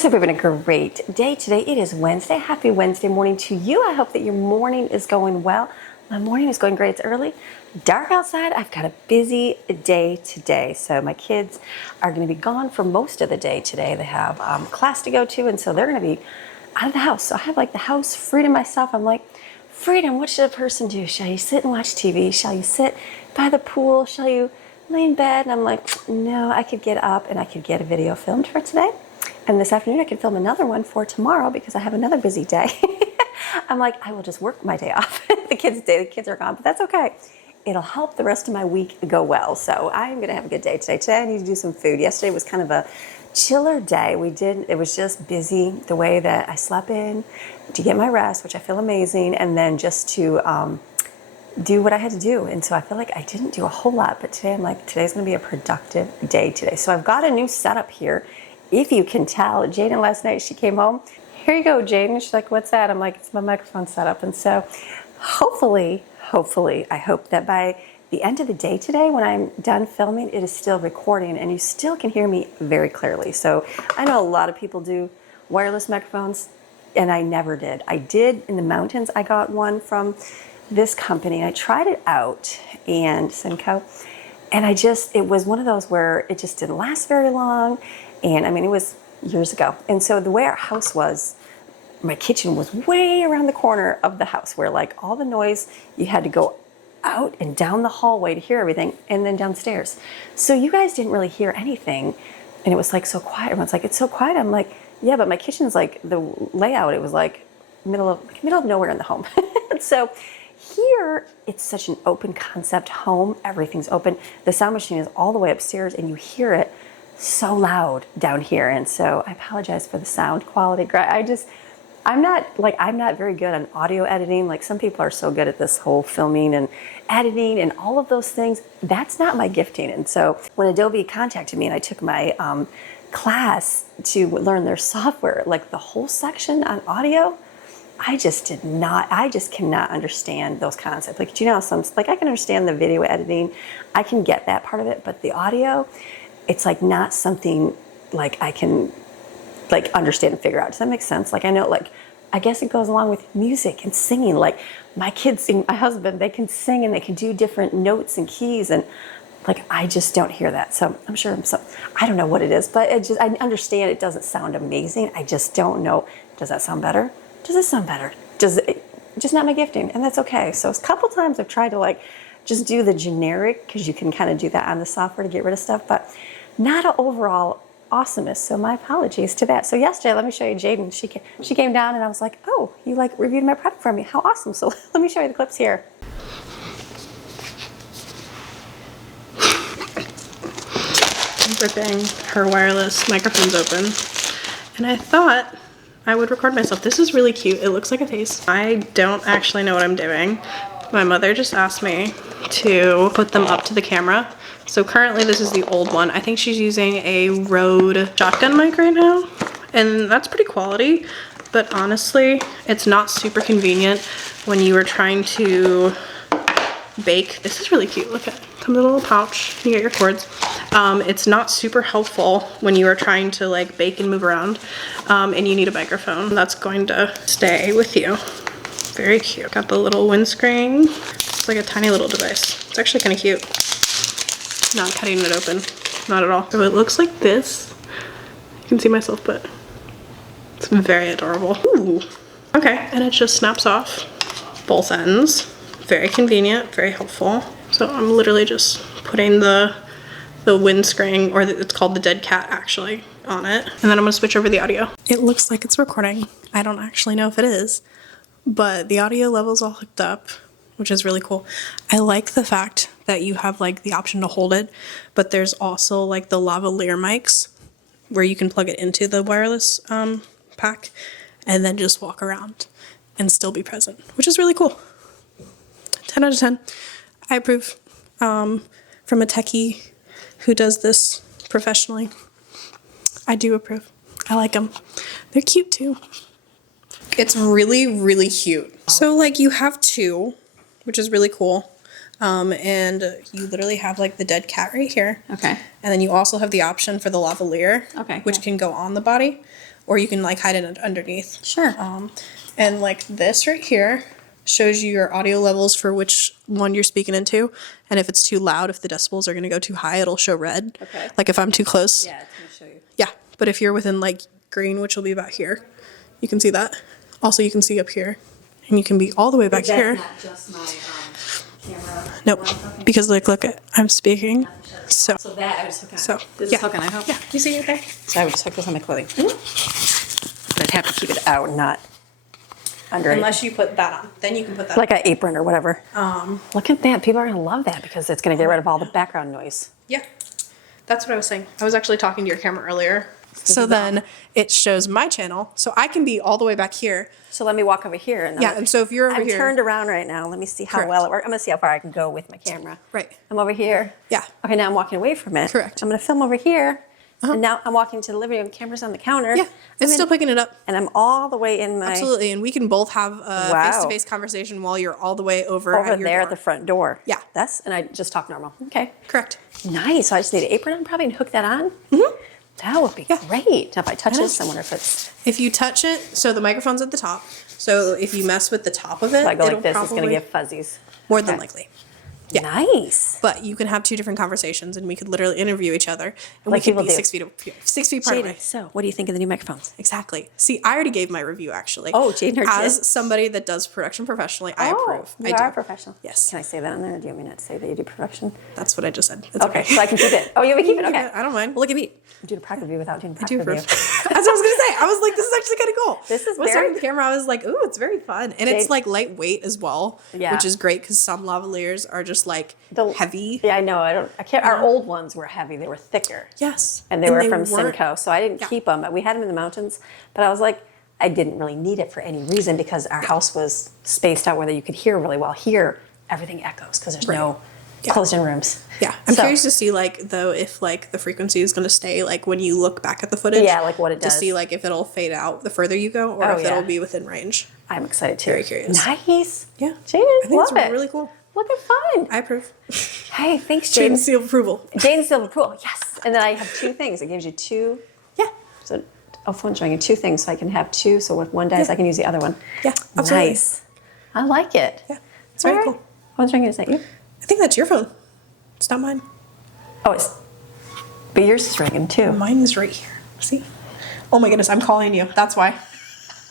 guys, hope you're having a great day today. It is Wednesday. Happy Wednesday morning to you. I hope that your morning is going well. My morning is going great. It's early, dark outside. I've got a busy day today. So my kids are going to be gone for most of the day today. They have class to go to, and so they're going to be out of the house. So I have like the house free to myself. I'm like, freedom, what should a person do? Shall you sit and watch TV? Shall you sit by the pool? Shall you lay in bed? And I'm like, no, I could get up and I could get a video filmed for today. And this afternoon I could film another one for tomorrow because I have another busy day. I'm like, I will just work my day off. The kids are gone, but that's okay. It'll help the rest of my week go well. So I'm going to have a good day today. Today I need to do some food. Yesterday was kind of a chiller day. It was just busy the way that I slept in to get my rest, which I feel amazing, and then just to do what I had to do. And so I feel like I didn't do a whole lot, but today I'm like, today's going to be a productive day today. So I've got a new setup here. If you can tell, Jaden last night, she came home. Here you go, Jaden. She's like, what's that? I'm like, it's my microphone setup. And so hopefully, I hope that by the end of the day today, when I'm done filming, it is still recording and you still can hear me very clearly. So I know a lot of people do wireless microphones and I never did. I did in the mountains. I got one from this company. I tried it out and Simco, and it was one of those where it just didn't last very long. And I mean, it was years ago. And so the way our house was, my kitchen was way around the corner of the house where like all the noise, you had to go out and down the hallway to hear everything and then downstairs. So you guys didn't really hear anything. And it was like so quiet. Everyone's like, it's so quiet. I'm like, yeah, but my kitchen's like the layout. It was like middle of nowhere in the home. So here it's such an open concept home. Everything's open. The sound machine is all the way upstairs and you hear it so loud down here. And so I apologize for the sound quality. I'm not very good on audio editing. Like some people are so good at this whole filming and editing and all of those things. That's not my gifting. And so when Adobe contacted me and I took my class to learn their software, like the whole section on audio, I just cannot understand those concepts. Like, do you know, I can understand the video editing. I can get that part of it, but the audio, it's like not something like I can like understand and figure out. Does that make sense? Like I know, like I guess it goes along with music and singing. Like my kids sing, my husband, they can sing and they can do different notes and keys, and like I just don't hear that. So I'm sure I don't know what it is, but I understand it doesn't sound amazing. I just don't know. Does that sound better? Does it sound better? Just not my gifting, and that's okay. So a couple times I've tried to like just do the generic, because you can kind of do that on the software to get rid of stuff, but not an overall awesomeness. So my apologies to that. So yesterday, let me show you Jaden. She came down and I was like, oh, you like reviewed my product for me. How awesome. So let me show you the clips here. I'm ripping her wireless microphones open. And I thought I would record myself. This is really cute. It looks like a face. I don't actually know what I'm doing. My mother just asked me to put them up to the camera. So currently this is the old one. I think she's using a Rode shotgun mic right now. And that's pretty quality. But honestly, it's not super convenient when you are trying to bake. This is really cute. Look at it. Comes in a little pouch. You get your cords. It's not super helpful when you are trying to like bake and move around. And you need a microphone that's going to stay with you. Very cute. Got the little windscreen. It's like a tiny little device. It's actually kind of cute. Not cutting it open. Not at all. So it looks like this. You can see myself, but it's very adorable. Ooh. Okay, and it just snaps off both ends. Very convenient, very helpful. So I'm literally just putting the windscreen, or it's called the dead cat actually, on it. And then I'm gonna switch over the audio. It looks like it's recording. I don't actually know if it is, but the audio level's all hooked up, which is really cool. I like the fact that you have like the option to hold it, but there's also like the lavalier mics where you can plug it into the wireless pack and then just walk around and still be present, which is really cool. 10 out of 10. I approve. From a techie who does this professionally, I do approve. I like them. They're cute too. It's really, really cute. So like you have two, which is really cool. And you literally have like the dead cat right here. Okay. And then you also have the option for the lavalier, okay, which can go on the body, or you can like hide it underneath. Sure. And like this right here shows you your audio levels for which one you're speaking into. And if it's too loud, if the decibels are going to go too high, it'll show red. Okay. Like if I'm too close. Yeah, it's going to show you. Yeah. But if you're within like green, which will be about here, you can see that. Also, you can see up here. And you can be all the way back here. That's not just my camera. Nope. Because like, look, I'm speaking. So that I would just hook on. So, This yeah. is hooking, I hope. Yeah. You see it there? So I would just hook this on my clothing. But I'd have to keep it out, not under Unless you put that on. Then you can put that like an apron or whatever. Look at that. People are going to love that because it's going to get rid of all the background noise. Yeah. That's what I was saying. I was actually talking to your camera earlier. So then it shows my channel. So I can be all the way back here. So let me walk over here. And Yeah, and so if you're over I'm here. turned around right now. Let me see how Correct. well it works. I'm going to see how far I can go with my camera. Right. I'm over here. Yeah. Okay, now I'm walking away from it. Correct. I'm going to film over here. And now I'm walking to the living room. The camera's on the counter. Yeah, it's still picking it up. And I'm all the way in my... Absolutely, and we can both have a Wow. face-to-face conversation while you're all the way over Over at your there door. at the front door. Yeah. And I just talk normal. Okay. Correct. Nice. So I just need an apron on probably and hook that on. Mm-hmm. That would be great. Now if I touch this, I wonder if it's... If you touch it, so the microphone's at the top. So if you mess with the top of it, If I go it'll like this, it's going to probably- give fuzzies. more than Okay. likely. Yeah. Nice. But you can have two different conversations, and we could literally interview each other, and Like we could people be do. 6 feet apart. away. Jaden, so what do you think of the new microphones? Exactly. See, I already gave my review actually. Oh, Jaden already As did? somebody that does production professionally, I approve. You I are do. professional. Yes. Can I say that on there? Or do you want me not to say that you do production? That's what I just said. It's Okay, so I can keep it. Oh, you want me to keep it? Okay. I don't mind. Well, look at me. I'm doing a product review without doing a I do product approve. review. That's what I was gonna say. I was like, this is actually kind of cool. This is when I very- started the camera. I was like, ooh, it's very fun, and it's Jade- like lightweight as well, Yeah. which is great because some lavaliers are just like heavy. Yeah, I know. I can't. Our old ones were heavy. They were thicker. Yes, And they were from weren't- Simcoe, so I didn't Yeah. keep them. We had them in the mountains, but I was like, I didn't really need it for any reason because our house was spaced out where you could hear really well. Here, everything echoes because there's no Yeah. closed-in rooms. Yeah, I'm So- curious to see like though if like the frequency is going to stay like when you look back at the footage. Yeah, like what it to does. see like if it'll fade out the further you go or Oh, if yeah. it'll be within range. I'm excited too. Very curious. Nice. Yeah, Jaden, I think love it's it. really cool. Looking fun. I approve. Hey, thanks, Jaden Jaden. seal of approval. Jaden Silver Pool. Yes. And then I have two things. It gives you two. Yeah, So, phone's ringing. Two things, so I can have two. So if one dies, Yeah. I can use the other one. Yeah, absolutely. Nice. I like it. Yeah, it's very All cool. right. Phone's ringing. Is that you? I think that's your phone. It's not mine. Oh, it's. But yours is ringing too. Mine is right here. See? Oh my goodness, I'm calling you. That's why.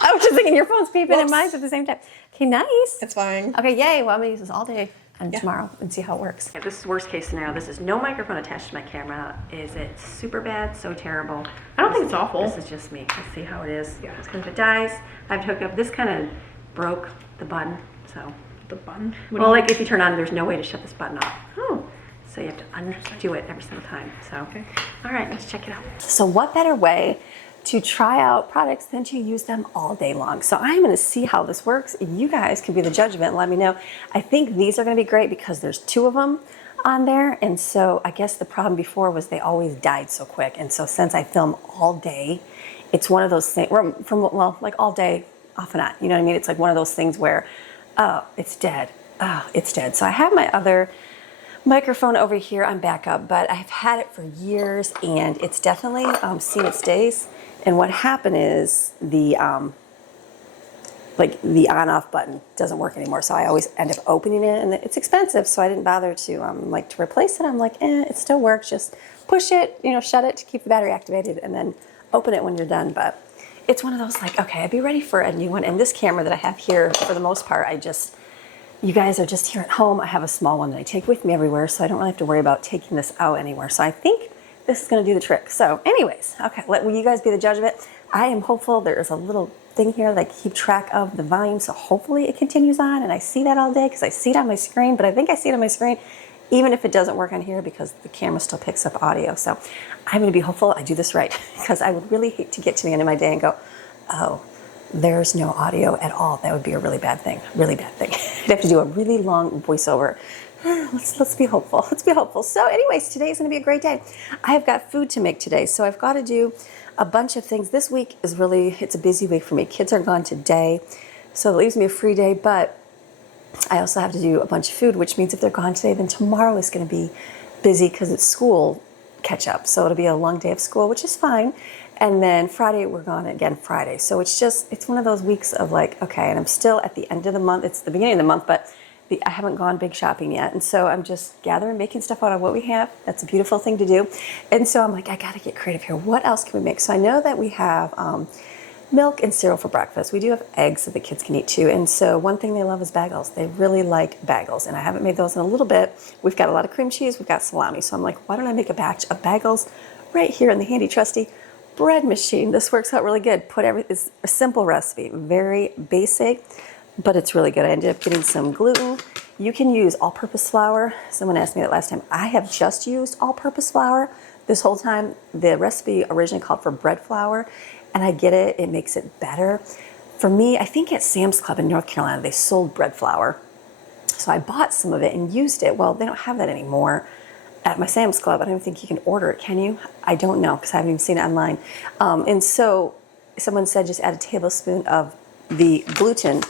I was just thinking your phone's beeping and Whoops. mine's at the same time. Okay, nice. It's fine. Okay, yay. Well, I'm going to use this all day and Yeah. tomorrow and see how it works. Yeah, this is worst case scenario. This is no microphone attached to my camera. Is it super bad, so terrible? I don't think it's awful. This is just me. Let's see how it is. Yeah. Because if it dies, I have to hook up. This kind of broke the button, so. The button. Well, like if you turn on, there's no way to shut this button off. Oh. So you have to undo it every single time. So, Okay. All right, let's check it out. So what better way to try out products than to use them all day long? So I'm going to see how this works. You guys can be the judge of it and let me know. I think these are going to be great because there's two of them on there. And so I guess the problem before was they always died so quick. And so since I film all day, it's one of those things, well, like all day, off and on. You know what I mean? It's like one of those things where, oh, it's dead. Oh, it's dead. So I have my other microphone over here on backup, but I've had it for years and it's definitely seen its days. And what happened is the the on-off button doesn't work anymore. So I always end up opening it, and it's expensive, so I didn't bother to to replace it. I'm like, it still works. Just push it, shut it to keep the battery activated, and then open it when you're done. But it's one of those like, okay, I'd be ready for a new one. And this camera that I have here, for the most part, you guys are just here at home. I have a small one that I take with me everywhere, so I don't really have to worry about taking this out anywhere. So I think this is going to do the trick. So anyways, okay, will you guys be the judge of it? I am hopeful. There is a little thing here that I keep track of the volume, so hopefully it continues on, and I see that all day because I see it on my screen, but I think I see it on my screen even if it doesn't work on here because the camera still picks up audio. So I'm going to be hopeful I do this right because I would really hate to get to the end of my day and go, oh, there's no audio at all. That would be a really bad thing. Really bad thing. I'd have to do a really long voiceover. Let's be hopeful. Let's be hopeful. So anyways, today is going to be a great day. I have got food to make today, so I've got to do a bunch of things. This week is it's a busy week for me. Kids are gone today, so it leaves me a free day, but I also have to do a bunch of food, which means if they're gone today, then tomorrow is going to be busy because it's school catch up. So it'll be a long day of school, which is fine. And then Friday, we're gone again Friday. So it's one of those weeks of like, okay, and I'm still at the end of the month. It's the beginning of the month, but I haven't gone big shopping yet. And so I'm just gathering, making stuff out of what we have. That's a beautiful thing to do. And so I'm like, I got to get creative here. What else can we make? So I know that we have milk and cereal for breakfast. We do have eggs that the kids can eat too. And so one thing they love is bagels. They really like bagels. And I haven't made those in a little bit. We've got a lot of cream cheese. We've got salami. So I'm like, why don't I make a batch of bagels right here in the handy trusty bread machine? This works out really good. It's a simple recipe, very basic, but it's really good. I ended up getting some gluten. You can use all-purpose flour. Someone asked me that last time. I have just used all-purpose flour this whole time. The recipe originally called for bread flour, and I get it. It makes it better. For me, I think at Sam's Club in North Carolina, they sold bread flour. So I bought some of it and used it. Well, they don't have that anymore at my Sam's Club. I don't think you can order it, can you? I don't know, because I haven't even seen it online. And so someone said just add a tablespoon of the gluten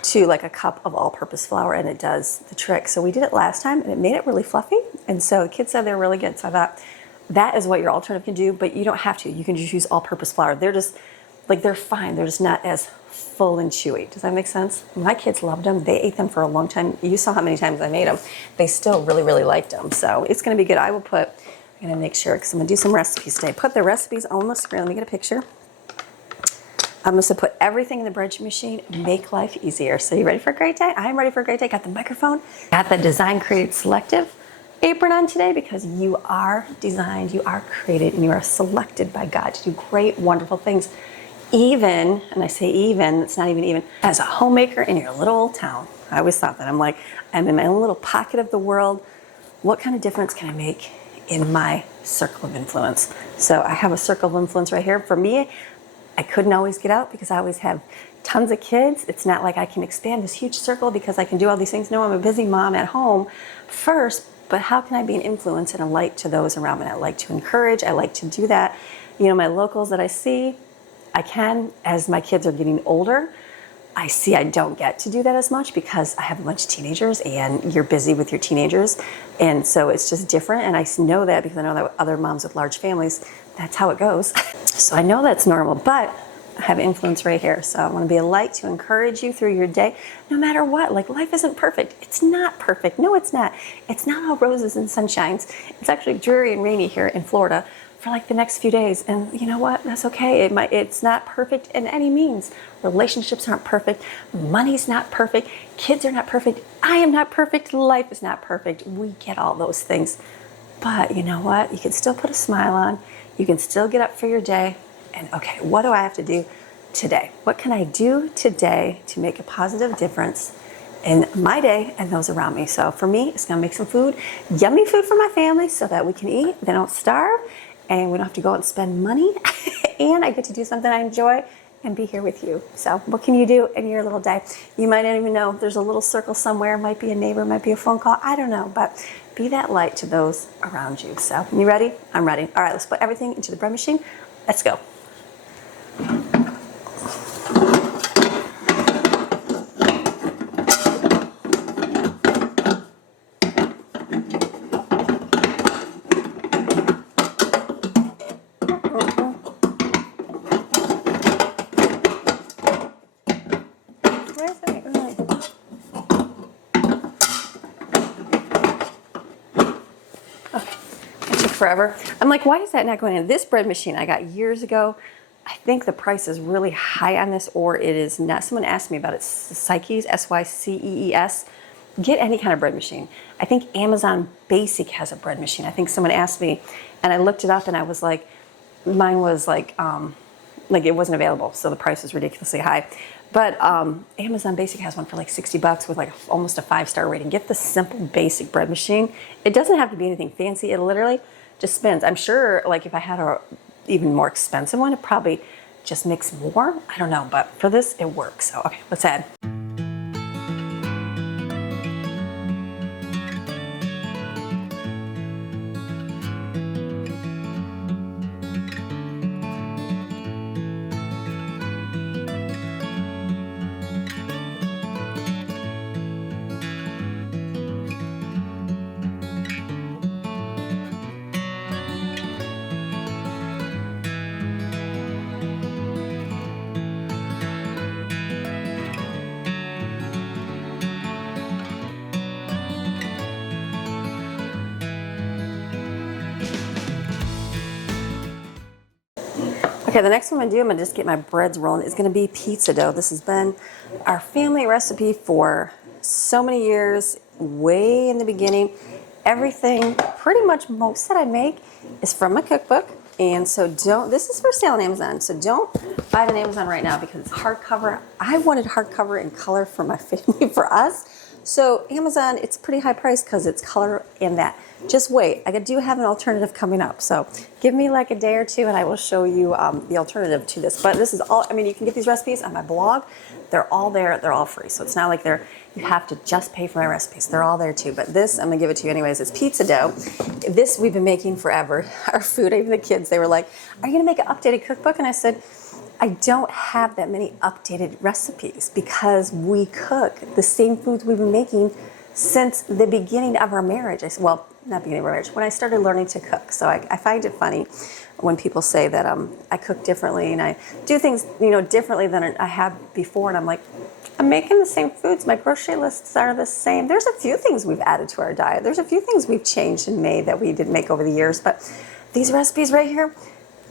to like a cup of all-purpose flour, and it does the trick. So we did it last time, and it made it really fluffy. And so the kids said they were really good. So I thought that is what your alternative can do, but you don't have to. You can just use all-purpose flour. They're just like, they're fine. They're just not as full and chewy. Does that make sense? My kids loved them. They ate them for a long time. You saw how many times I made them. They still really, really liked them. So it's going to be good. I'm going to make sure, because I'm going to do some recipes today. Put the recipes on the screen. Let me get a picture. I'm going to put everything in the bread machine, make life easier. So you ready for a great day? I'm ready for a great day. Got the microphone, got the Design Created Selective apron on today, because you are designed, you are created, and you are selected by God to do great, wonderful things. Even, and I say even, it's not even, as a homemaker in your little old town. I always thought that. I'm like, I'm in my own little pocket of the world. What kind of difference can I make in my circle of influence? So I have a circle of influence right here. For me, I couldn't always get out because I always have tons of kids. It's not like I can expand this huge circle because I can do all these things. No, I'm a busy mom at home first, but how can I be an influence and a light to those around me? I like to encourage. I like to do that. You know, my locals that I see, I can, as my kids are getting older, I see I don't get to do that as much because I have a bunch of teenagers and you're busy with your teenagers. And so it's just different. And I know that because I know that other moms with large families, that's how it goes. So I know that's normal, but I have influence right here. So I want to be a light to encourage you through your day, no matter what. Like, life isn't perfect. It's not perfect. No, it's not. It's not all roses and sunshines. It's actually dreary and rainy here in Florida for like the next few days. And you know what? That's okay. It's not perfect in any means. Relationships aren't perfect. Money's not perfect. Kids are not perfect. I am not perfect. Life is not perfect. We get all those things. But you know what? You can still put a smile on. You can still get up for your day. And okay, what do I have to do today? What can I do today to make a positive difference in my day and those around me? So for me, it's gonna make some food, yummy food for my family so that we can eat, they don't starve, and we don't have to go out and spend money. And I get to do something I enjoy and be here with you. So what can you do in your little day? You might not even know. There's a little circle somewhere. It might be a neighbor, might be a phone call. I don't know, but be that light to those around you. So you ready? I'm ready. All right, let's put everything into the bread machine. Let's go. Forever. I'm like, why is that not going in? This bread machine I got years ago. I think the price is really high on this, or it is not. Someone asked me about it. Sycees, Sycees. Get any kind of bread machine. I think Amazon Basic has a bread machine. I think someone asked me, and I looked it up, and I was like, mine was like it wasn't available, so the price is ridiculously high. But Amazon Basic has one for like $60 with like almost a 5-star rating. Get the simple basic bread machine. It doesn't have to be anything fancy. It literally just spins. I'm sure like if I had a even more expensive one, it probably just makes more. I don't know, but for this, it works. So, okay, let's add. Okay, the next one I'm gonna just get my breads rolling. It's gonna be pizza dough. This has been our family recipe for so many years, way in the beginning. Everything, pretty much most that I make is from my cookbook. And so this is for sale on Amazon, so don't buy it on Amazon right now because it's hardcover. I wanted hardcover in color for my family, for us. So Amazon, it's pretty high price because it's color in that. Just wait, I do have an alternative coming up. So give me like a day or two and I will show you the alternative to this. But this is all, I mean, you can get these recipes on my blog. They're all there, they're all free. So it's not like you have to just pay for my recipes. They're all there too. But this, I'm gonna give it to you anyways, it's pizza dough. This we've been making forever. Our food, even the kids, they were like, are you gonna make an updated cookbook? And I said, I don't have that many updated recipes because we cook the same foods we've been making since the beginning of our marriage. I said, well, not beginning of our marriage, when I started learning to cook. So I find it funny when people say that I cook differently and I do things, differently than I have before. And I'm like, I'm making the same foods. My grocery lists are the same. There's a few things we've added to our diet. There's a few things we've changed and made that we didn't make over the years. But these recipes right here,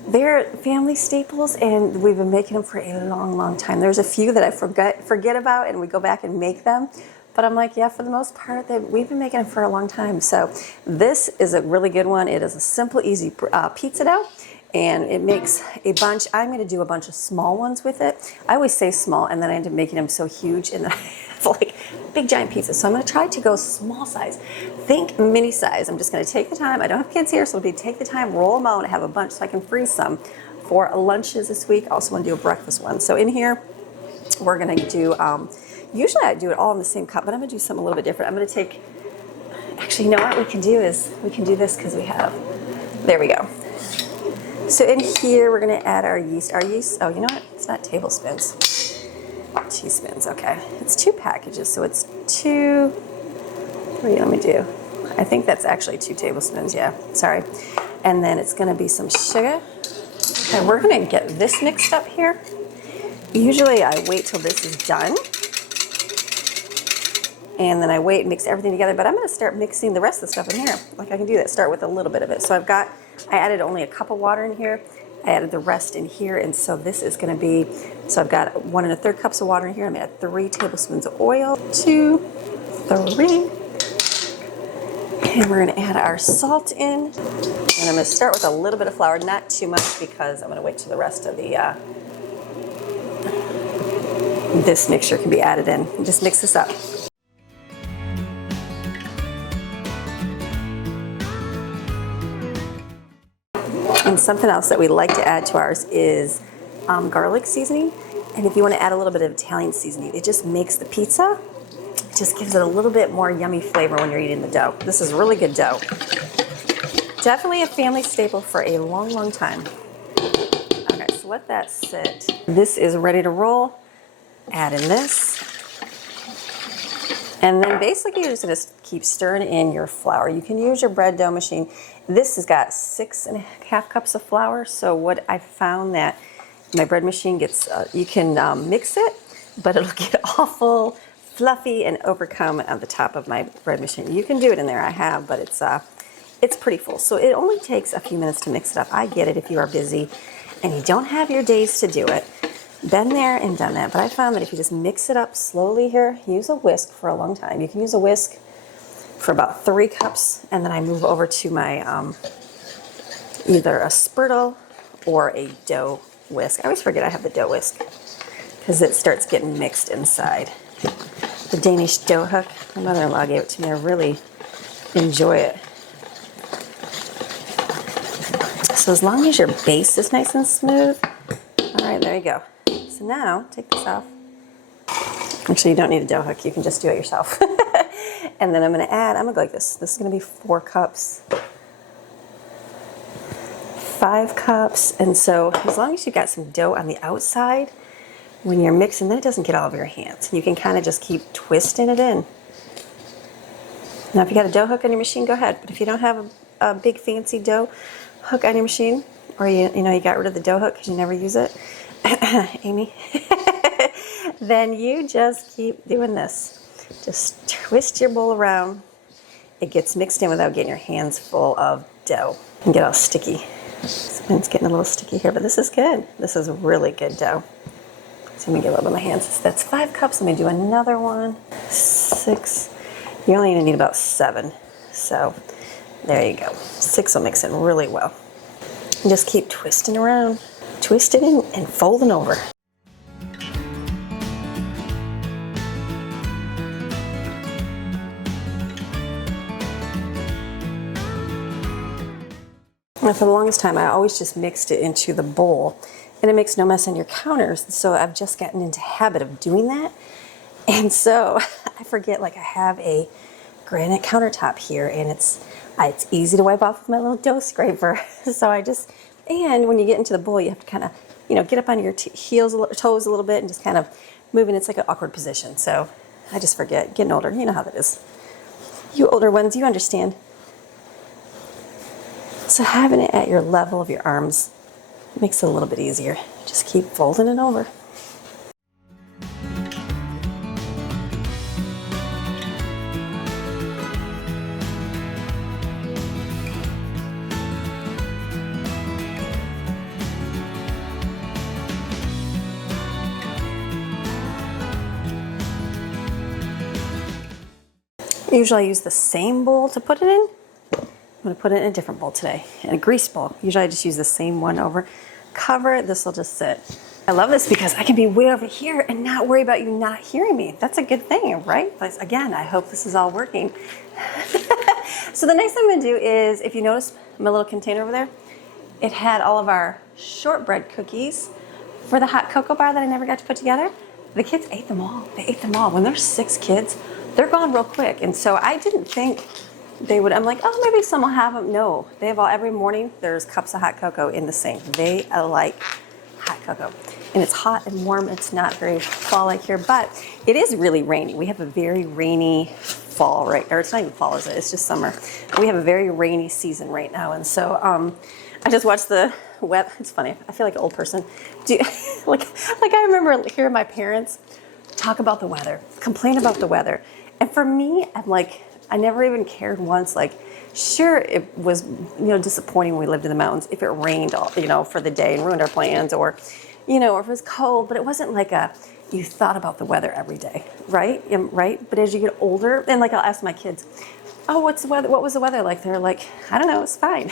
they're family staples, and we've been making them for a long, long time. There's a few that I forget about, and we go back and make them. But I'm like, yeah, for the most part, we've been making them for a long time. So this is a really good one. It is a simple, easy pizza dough, and it makes a bunch. I'm going to do a bunch of small ones with it. I always say small, and then I end up making them so huge, and then it's like big, giant pizzas. So I'm going to try to go small size. Think mini size. I'm just going to take the time. I don't have kids here, so it'll be take the time, roll them out, and have a bunch so I can freeze some for lunches this week. I also want to do a breakfast one. So in here, we're going to do, usually I do it all in the same cup, but I'm going to do something a little bit different. I'm going to take, actually, you know what we can do is, we can do this because we have, there we go. So in here, we're going to add our yeast. Our yeast, oh, you know what? It's not tablespoons. Teaspoons, okay. It's 2 packages, so it's 2, let me do. I think that's actually 2 tablespoons, yeah, sorry. And then it's gonna be some sugar. Okay, we're gonna get this mixed up here. Usually I wait till this is done. And then I wait and mix everything together, but I'm gonna start mixing the rest of the stuff in here. Like I can do that, start with a little bit of it. So I added only a cup of water in here. I added the rest in here, and so this is going to be, so I've got 1 1/3 cups of water in here. I'm going to add 3 tablespoons of oil, 2, 3, and we're going to add our salt in, and I'm going to start with a little bit of flour, not too much because I'm going to wait till the rest of the, this mixture can be added in. Just mix this up. And something else that we like to add to ours is garlic seasoning. And if you want to add a little bit of Italian seasoning, it just makes the pizza, it just gives it a little bit more yummy flavor when you're eating the dough. This is really good dough. Definitely a family staple for a long, long time. Okay, so let that sit. This is ready to roll. Add in this. And then basically you're just going to keep stirring in your flour. You can use your bread dough machine. This has got 6.5 cups of flour. So what I found that my bread machine gets, you can mix it, but it'll get awful fluffy and overcome at the top of my bread machine. You can do it in there, I have, but it's pretty full. So it only takes a few minutes to mix it up. I get it if you are busy and you don't have your days to do it. Been there and done that, but I found that if you just mix it up slowly here, use a whisk for a long time. You can use a whisk for about 3 cups, and then I move over to my either a spurtle or a dough whisk. I always forget I have the dough whisk because it starts getting mixed inside. The Danish dough hook, my mother-in-law gave it to me. I really enjoy it. So as long as your base is nice and smooth, all right, there you go. So now, take this off. Actually, you don't need a dough hook. You can just do it yourself. And then I'm going to add, I'm going to go like this. This is going to be 4 cups, 5 cups. And so as long as you got some dough on the outside, when you're mixing, then it doesn't get all over your hands. You can kind of just keep twisting it in. Now, if you got a dough hook on your machine, go ahead. But if you don't have a big fancy dough hook on your machine, or you got rid of the dough hook because you never use it, Amy, then you just keep doing this. Just twist your bowl around. It gets mixed in without getting your hands full of dough and get all sticky. It's getting a little sticky here, but this is good. This is really good dough. So let me get a little bit of my hands. That's 5 cups. Let me do another one. 6. You only need about 7. So there you go. 6 will mix in really well. And just keep twisting around, twisting and folding over. And for the longest time, I always just mixed it into the bowl, and it makes no mess on your counters. So I've just gotten into habit of doing that. And so I forget, like I have a granite countertop here, and it's easy to wipe off with my little dough scraper. So and when you get into the bowl, you have to kind of, get up on your toes a little bit and just kind of move, and it's like an awkward position. So I just forget. Getting older, you know how that is. You older ones, you understand. So having it at your level of your arms makes it a little bit easier. Just keep folding it over. Usually I use the same bowl to put it in. I'm going to put it in a different bowl today, in a grease bowl. Usually I just use the same one over. Cover it, this will just sit. I love this because I can be way over here and not worry about you not hearing me. That's a good thing, right? But again, I hope this is all working. So the next thing I'm going to do is, if you notice my little container over there, it had all of our shortbread cookies for the hot cocoa bar that I never got to put together. The kids ate them all. They ate them all. When there's 6 kids, they're gone real quick. And so I didn't think they would. I'm like, oh, maybe some will have them. No, they have all. Every morning there's cups of hot cocoa in the sink. They like hot cocoa, and it's hot and warm. It's not very fall-like here, but it is really rainy. We have a very rainy fall, right? Or it's not even fall, is it? It's just summer. We have a very rainy season right now, and so I just watched the web. It's funny. I feel like an old person. Like I remember hearing my parents talk about the weather, complain about the weather, and for me, I'm like, I never even cared once. Like, sure, it was, disappointing when we lived in the mountains if it rained all, for the day and ruined our plans, or, or if it was cold, but it wasn't like you thought about the weather every day, right? Right? But as you get older, and like I'll ask my kids, oh, what's the weather? What was the weather like? They're like, I don't know, it's fine.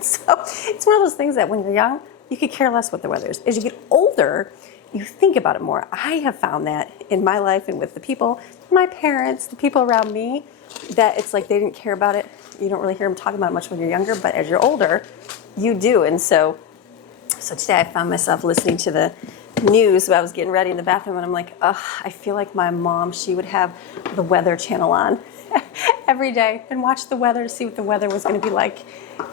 So it's one of those things that when you're young, you could care less what the weather is. As you get older, you think about it more. I have found that in my life and with the people, my parents, the people around me, that it's like they didn't care about it. You don't really hear them talking about it much when you're younger, but as you're older, you do. And so today I found myself listening to the news while I was getting ready in the bathroom, and I'm like, I feel like my mom, she would have the weather channel on every day and watch the weather to see what the weather was going to be like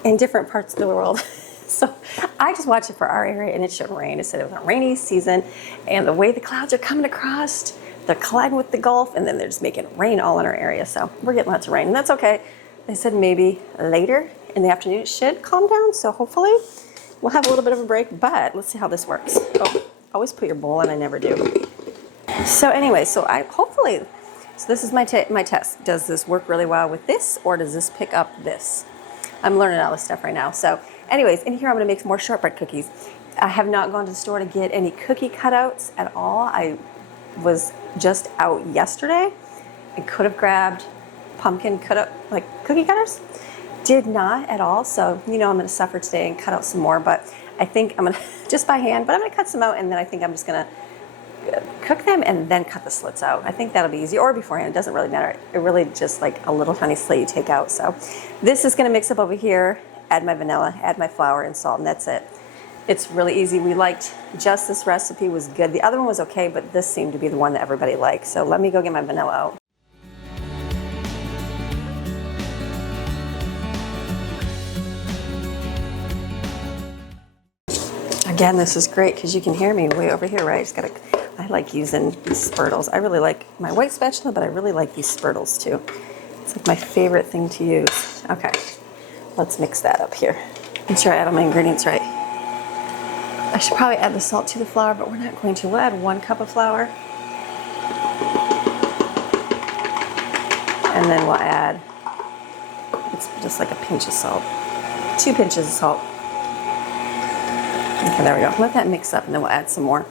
in different parts of the world. So I just watched it for our area, and it showed rain. It said it was a rainy season, and the way the clouds are coming across, they're colliding with the Gulf, and then they're just making rain all in our area. So we're getting lots of rain, and that's okay. They said maybe later in the afternoon it should calm down, so hopefully we'll have a little bit of a break, but let's see how this works. Oh, always put your bowl in, I never do. So anyway, so this is my test. Does this work really well with this, or does this pick up this? I'm learning all this stuff right now. So anyways, in here I'm going to make some more shortbread cookies. I have not gone to the store to get any cookie cutouts at all. I was just out yesterday and could have grabbed pumpkin cookie cutters. Did not at all. So, I'm going to suffer today and cut out some more, but I think I'm going to, just by hand, but I'm going to cut some out, and then I think I'm just going to cook them and then cut the slits out. I think that'll be easy, or beforehand. It doesn't really matter. It really just like a little tiny slit you take out. So this is going to mix up over here, add my vanilla, add my flour and salt, and that's it. It's really easy. We liked just this recipe was good. The other one was okay, but this seemed to be the one that everybody liked. So let me go get my vanilla out. Again, this is great because you can hear me way over here, right? I like using these spurtles. I really like my white spatula, but I really like these spurtles too. It's like my favorite thing to use. Okay, let's mix that up here. Make sure I add all my ingredients right. I should probably add the salt to the flour, but we're not going to. We'll add 1 cup of flour. And then we'll add, it's just like a pinch of salt. 2 pinches of salt. Okay, there we go. Let that mix up and then we'll add some more.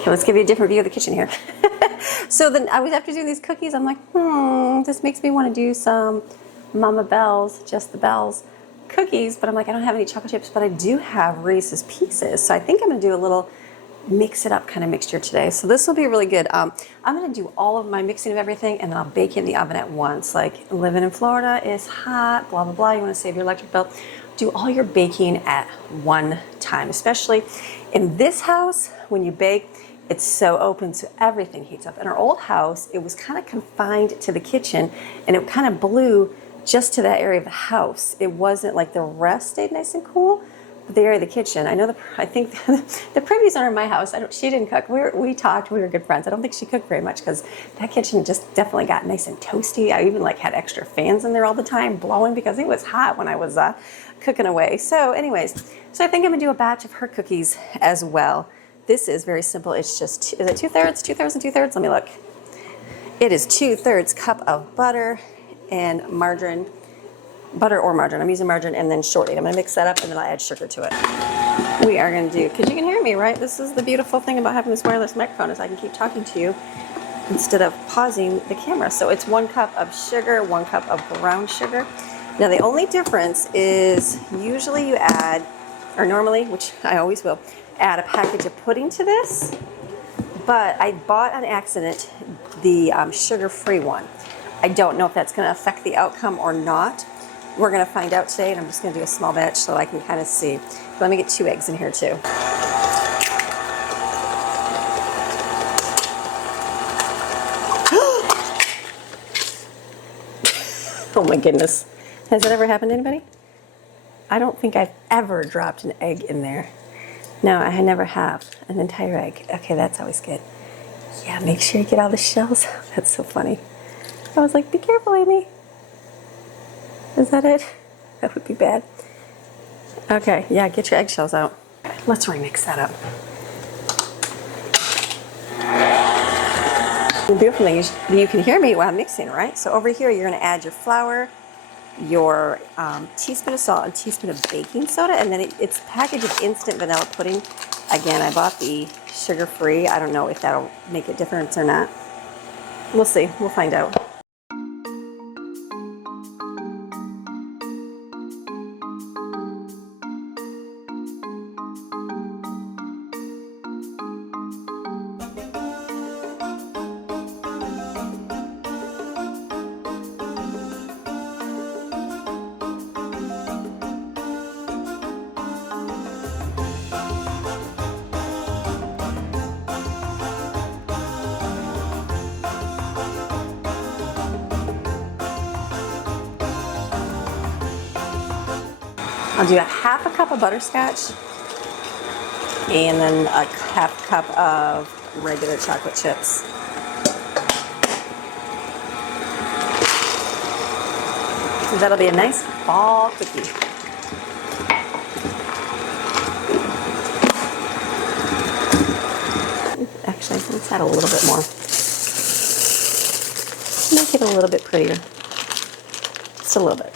Okay, let's give you a different view of the kitchen here. So then I was after doing these cookies, I'm like, this makes me want to do some Mama Bell's, Just the Bells cookies, but I'm like, I don't have any chocolate chips, but I do have Reese's Pieces. So I think I'm gonna do a little mix it up kind of mixture today. So this will be really good. I'm gonna do all of my mixing of everything and then I'll bake it in the oven at once. Like living in Florida is hot, blah, blah, blah. You wanna save your electric bill. Do all your baking at one time, especially in this house when you bake. It's so open, so everything heats up. In our old house, it was kind of confined to the kitchen and it kind of blew just to that area of the house. It wasn't like the rest stayed nice and cool, but the area of the kitchen. I think the previous owner of my house, she didn't cook. We talked, we were good friends. I don't think she cooked very much because that kitchen just definitely got nice and toasty. I even like had extra fans in there all the time blowing because it was hot when I was cooking away. So anyways, so I think I'm gonna do a batch of her cookies as well. This is very simple. It's just, is it 2/3? 2/3 and 2/3? Let me look. It is 2/3 cup of butter and margarine. Butter or margarine. I'm using margarine and then shortening. I'm going to mix that up and then I'll add sugar to it. We are going to do, because you can hear me, right? This is the beautiful thing about having this wireless microphone is I can keep talking to you instead of pausing the camera. So it's 1 cup of sugar, 1 cup of brown sugar. Now the only difference is usually you add, or normally, which I always will, add a package of pudding to this, but I bought on accident the sugar-free one. I don't know if that's going to affect the outcome or not. We're going to find out today, and I'm just going to do a small batch so I can kind of see. Let me get 2 eggs in here too. Oh my goodness. Has that ever happened to anybody? I don't think I've ever dropped an egg in there. No, I never have. An entire egg. Okay, that's always good. Yeah, make sure you get all the shells. That's so funny. I was like, be careful, Amy. Is that it? That would be bad. Okay, yeah, get your eggshells out. Let's remix that up. The beautiful thing is you can hear me while I'm mixing, right? So over here, you're gonna add your flour, your teaspoon of salt, and teaspoon of baking soda, and then it's a package of instant vanilla pudding. Again, I bought the sugar-free. I don't know if that'll make a difference or not. We'll see. We'll find out. I'll do a 1/2 cup of butterscotch and then a 1/2 cup of regular chocolate chips. So that'll be a nice fall cookie. Actually, let's add a little bit more. Make it a little bit prettier. Just a little bit.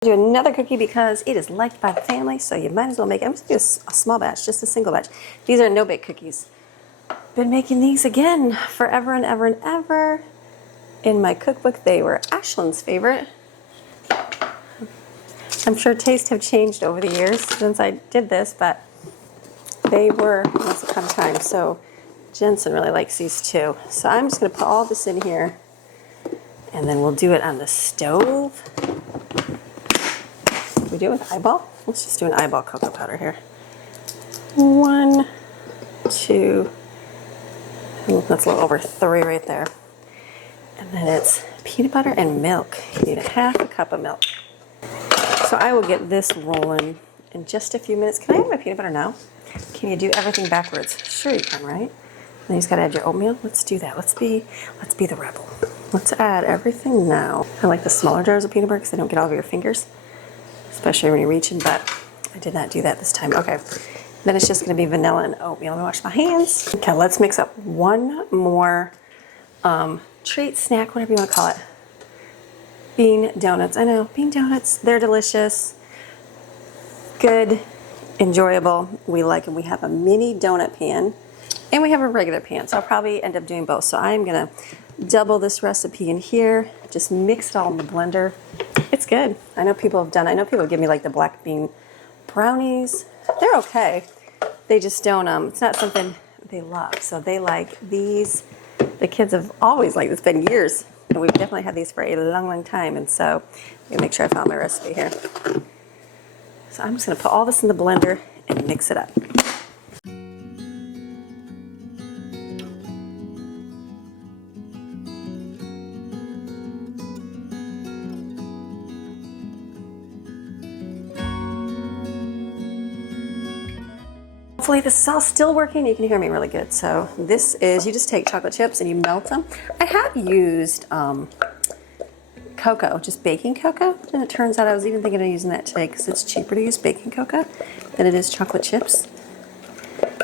Do another cookie because it is liked by the family, so you might as well make it. I'm just gonna do a small batch, just a single batch. These are no-bake cookies. Been making these again forever and ever and ever. In my cookbook, they were Ashlyn's favorite. I'm sure tastes have changed over the years since I did this, but they were once upon a time. So Jensen really likes these too. So I'm just going to put all this in here, and then we'll do it on the stove. We do it with eyeball? Let's just do an eyeball cocoa powder here. 1, 2, ooh, that's a little over 3 right there. And then it's peanut butter and milk. You need a half a cup of milk. So I will get this rolling in just a few minutes. Can I add my peanut butter now? Can you do everything backwards? Sure you can, right? Then you just gotta add your oatmeal. Let's do that. Let's be the rebel. Let's add everything now. I like the smaller jars of peanut butter because they don't get all over your fingers, especially when you're reaching, but I did not do that this time. Okay, then it's just gonna be vanilla and oatmeal. Let me wash my hands. Okay, let's mix up one more treat, snack, whatever you wanna call it. Bean donuts. I know, bean donuts, they're delicious, good, enjoyable. We like them. We have a mini donut pan and we have a regular pan, so I'll probably end up doing both. So I'm gonna double this recipe in here, just mix it all in the blender. It's good. I know people have done it. I know people give me like the black bean brownies. They're okay. They just don't, it's not something they love. So they like these. The kids have always liked this. It's been years. And we've definitely had these for a long, long time. And so I'm gonna make sure I found my recipe here. So I'm just gonna put all this in the blender and mix it up. Hopefully this is all still working. You can hear me really good. So this is, you just take chocolate chips and you melt them. I have used cocoa, just baking cocoa, and it turns out I was even thinking of using that today because it's cheaper to use baking cocoa than it is chocolate chips.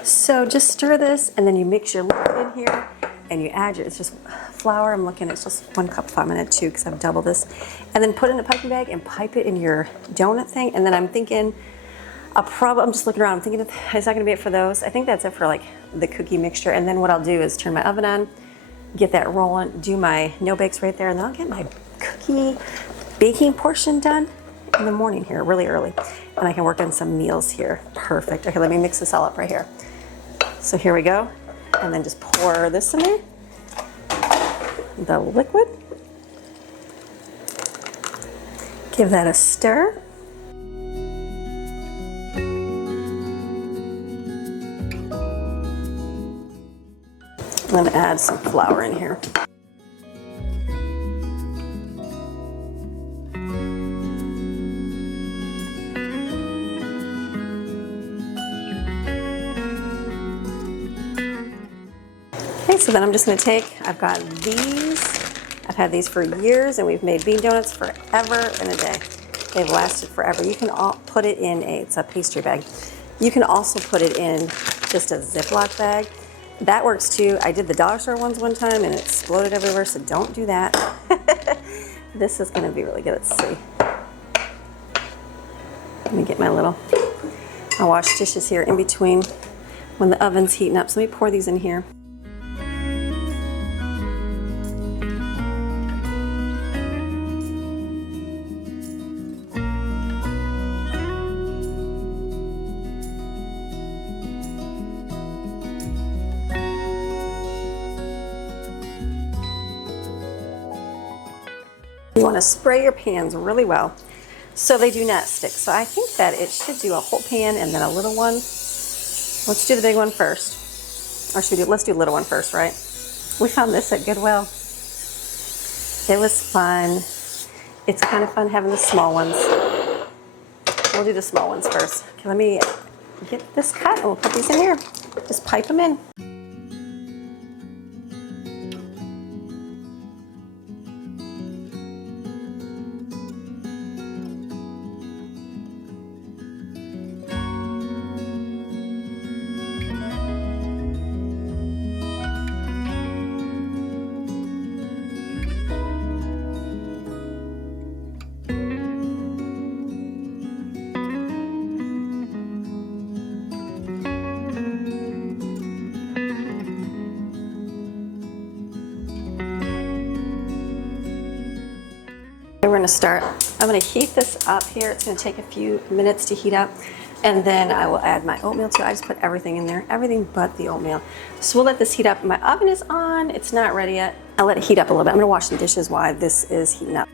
So just stir this and then you mix your liquid in here and you add your, it's just flour. I'm looking, it's just 1 cup. I'm gonna add 2 because I've doubled this. And then put it in a piping bag and pipe it in your donut thing. And then I'm thinking, I'm just looking around, I'm thinking, is that gonna be it for those? I think that's it for like the cookie mixture. And then what I'll do is turn my oven on, get that rolling, do my no bakes right there, and then I'll get my cookie baking portion done in the morning here, really early. And I can work on some meals here. Perfect. Okay, let me mix this all up right here. So here we go. And then just pour this in there, the liquid. Give that a stir. I'm gonna add some flour in here. Okay, so then I'm just gonna take, I've got these, I've had these for years and we've made bean donuts forever and a day. They've lasted forever. You can put it in it's a pastry bag. You can also put it in just a Ziploc bag. That works too. I did the dollar store ones one time and it exploded everywhere, so don't do that. This is gonna be really good. Let's see. Let me get my little, I wash dishes here in between when the oven's heating up. So let me pour these in here. You want to spray your pans really well so they do not stick. So I think that it should do a whole pan and then a little one. Let's do the big one first. Or should we let's do the little one first, right? We found this at Goodwill. It was fun. It's kind of fun having the small ones. We'll do the small ones first. Okay, let me get this cut and we'll put these in here. Just pipe them in. We're gonna start, I'm gonna heat this up here. It's gonna take a few minutes to heat up. And then I will add my oatmeal too. I just put everything in there, everything but the oatmeal. So we'll let this heat up. My oven is on, it's not ready yet. I'll let it heat up a little bit. I'm gonna wash the dishes while this is heating up.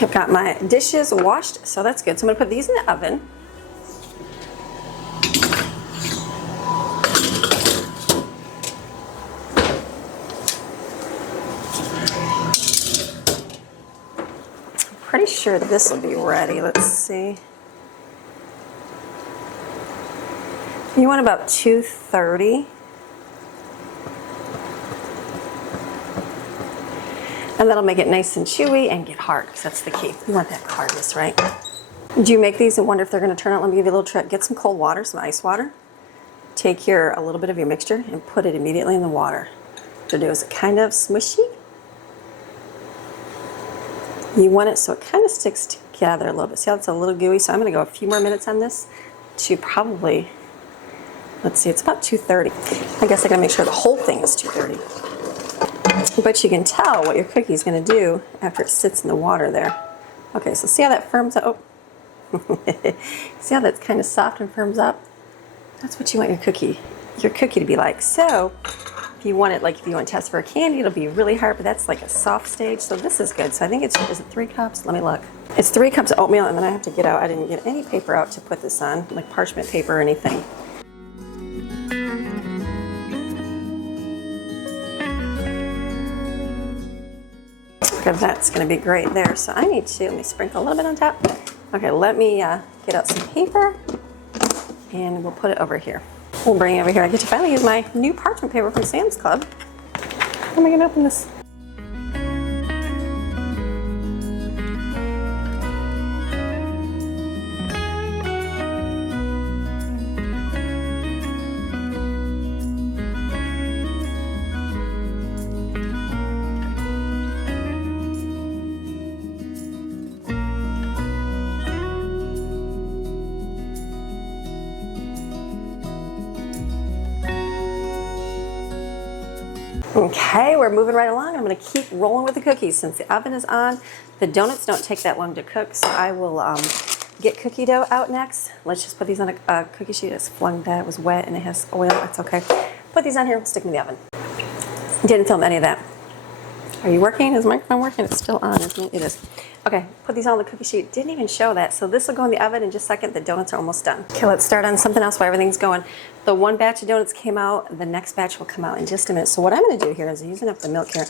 I've got my dishes washed, so that's good. So I'm gonna put these in the oven. Pretty sure this will be ready. Let's see. You want about 230. And that'll make it nice and chewy and get hard, because that's the key. You want that hardness, right? Do you make these and wonder if they're gonna turn out? Let me give you a little trick. Get some cold water, some ice water. Take a little bit of your mixture and put it immediately in the water. What to do is it kind of smushy. You want it so it kind of sticks together a little bit. See how it's a little gooey? So I'm gonna go a few more minutes on this to probably, let's see, it's about 230. I guess I gotta make sure the whole thing is 230. But you can tell what your cookie is gonna do after it sits in the water there. Okay, so see how that firms up? Oh. See how that's kind of soft and firms up? That's what you want your cookie to be like. So if you want it, like if you want to test for a candy, it'll be really hard, but that's like a soft stage. So this is good. So I think is it 3 cups? Let me look. It's 3 cups of oatmeal, and then I have to get out. I didn't get any paper out to put this on, like parchment paper or anything. Okay, that's gonna be great there. So I need to, let me sprinkle a little bit on top. Okay, let me get out some paper and we'll put it over here. We'll bring it over here. I get to finally use my new parchment paper from Sam's Club. How am I gonna open this? Okay, we're moving right along. I'm gonna keep rolling with the cookies. Since the oven is on, the donuts don't take that long to cook, so I will get cookie dough out next. Let's just put these on a cookie sheet. It's flung that, it was wet and it has oil, it's okay. Put these on here, stick them in the oven. Didn't film any of that. Are you working? Is the microphone working? It's still on, isn't it? It is. Okay, put these on the cookie sheet. Didn't even show that. So this will go in the oven in just a second. The donuts are almost done. Okay, let's start on something else while everything's going. The one batch of donuts came out. The next batch will come out in just a minute. So what I'm gonna do here is, using up the milk here,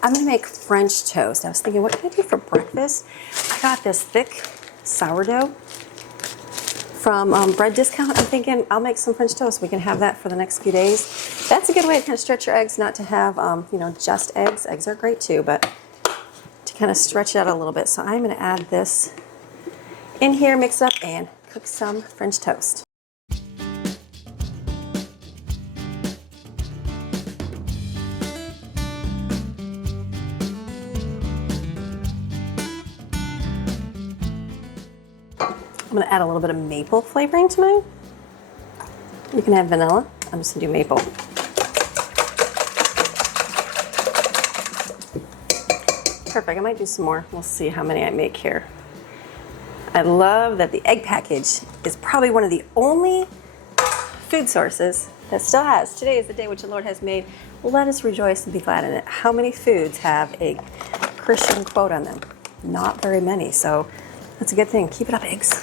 I'm gonna make French toast. I was thinking, what can I do for breakfast? I got this thick sourdough from Bread Discount. I'm thinking I'll make some French toast. We can have that for the next few days. That's a good way to kind of stretch your eggs, not to have, you know, just eggs. Eggs are great too, but to kind of stretch it out a little bit. So I'm gonna add this in here, mix it up, and cook some French toast. I'm gonna add a little bit of maple flavoring to mine. You can add vanilla. I'm just gonna do maple. Perfect, I might do some more. We'll see how many I make here. I love that the egg package is probably one of the only food sources that still has, today is the day which the Lord has made. Let us rejoice and be glad in it. How many foods have a Christian quote on them? Not very many, so that's a good thing. Keep it up, eggs.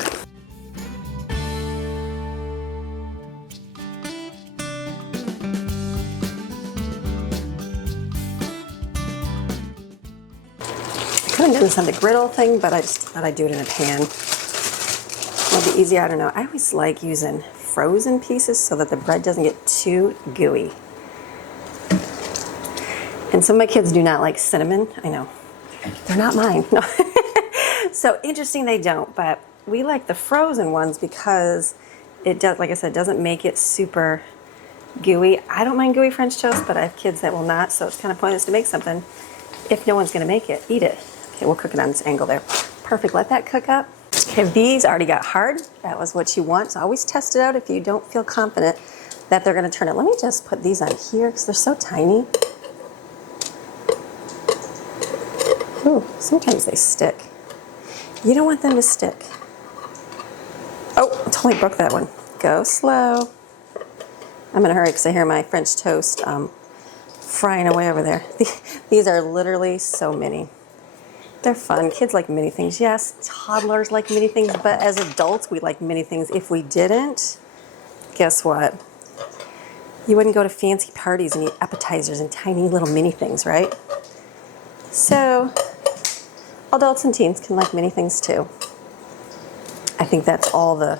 I could have done this on the griddle thing, but I just thought I'd do it in a pan. It'll be easier, I don't know. I always like using frozen pieces so that the bread doesn't get too gooey. And some of my kids do not like cinnamon. I know. They're not mine. No. So interesting they don't, but we like the frozen ones because it does, like I said, doesn't make it super gooey. I don't mind gooey French toast, but I have kids that will not, so it's kind of pointless to make something if no one's gonna make it. Eat it. Okay, we'll cook it on this angle there. Perfect, let that cook up. Okay, these already got hard. That was what you want. So always test it out if you don't feel confident that they're gonna turn it. Let me just put these on here because they're so tiny. Ooh, sometimes they stick. You don't want them to stick. Oh, I totally broke that one. Go slow. I'm in a hurry because I hear my French toast frying away over there. These are literally so mini. They're fun. Kids like mini things. Yes, toddlers like mini things, but as adults, we like mini things. If we didn't, guess what? You wouldn't go to fancy parties and eat appetizers and tiny little mini things, right? So, adults and teens can like mini things too. I think that's all the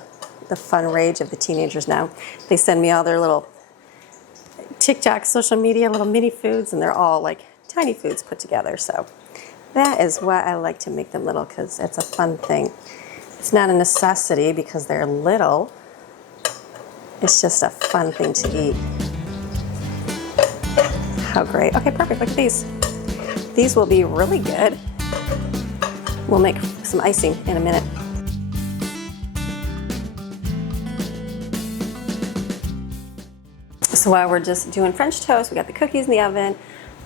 fun rage of the teenagers now. They send me all their little TikTok, social media, little mini foods, and they're all like tiny foods put together. So that is why I like to make them little, because it's a fun thing. It's not a necessity because they're little. It's just a fun thing to eat. How great. Okay, perfect. Look at these. These will be really good. We'll make some icing in a minute. So while we're just doing French toast, we got the cookies in the oven.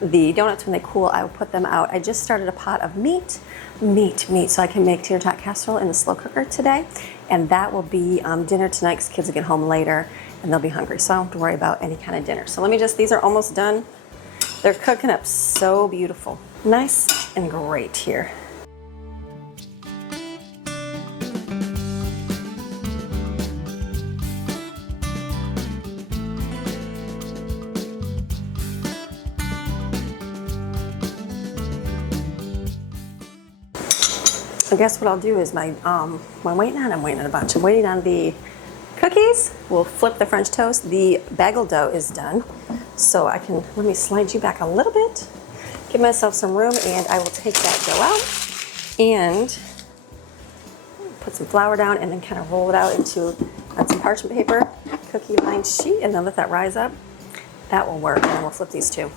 The donuts, when they cool, I will put them out. I just started a pot of meat, so I can make tater tot casserole in the slow cooker today. And that will be dinner tonight because kids will get home later and they'll be hungry. So I don't have to worry about any kind of dinner. So let me just, these are almost done. They're cooking up so beautiful. Nice and great here. I guess what I'll do is I'm waiting on a bunch. I'm waiting on the cookies. We'll flip the French toast. The bagel dough is done. So I can, let me slide you back a little bit, give myself some room, and I will take that dough out and put some flour down and then kind of roll it out into some parchment paper, cookie lined sheet, and then let that rise up. That will work, and then we'll flip these two.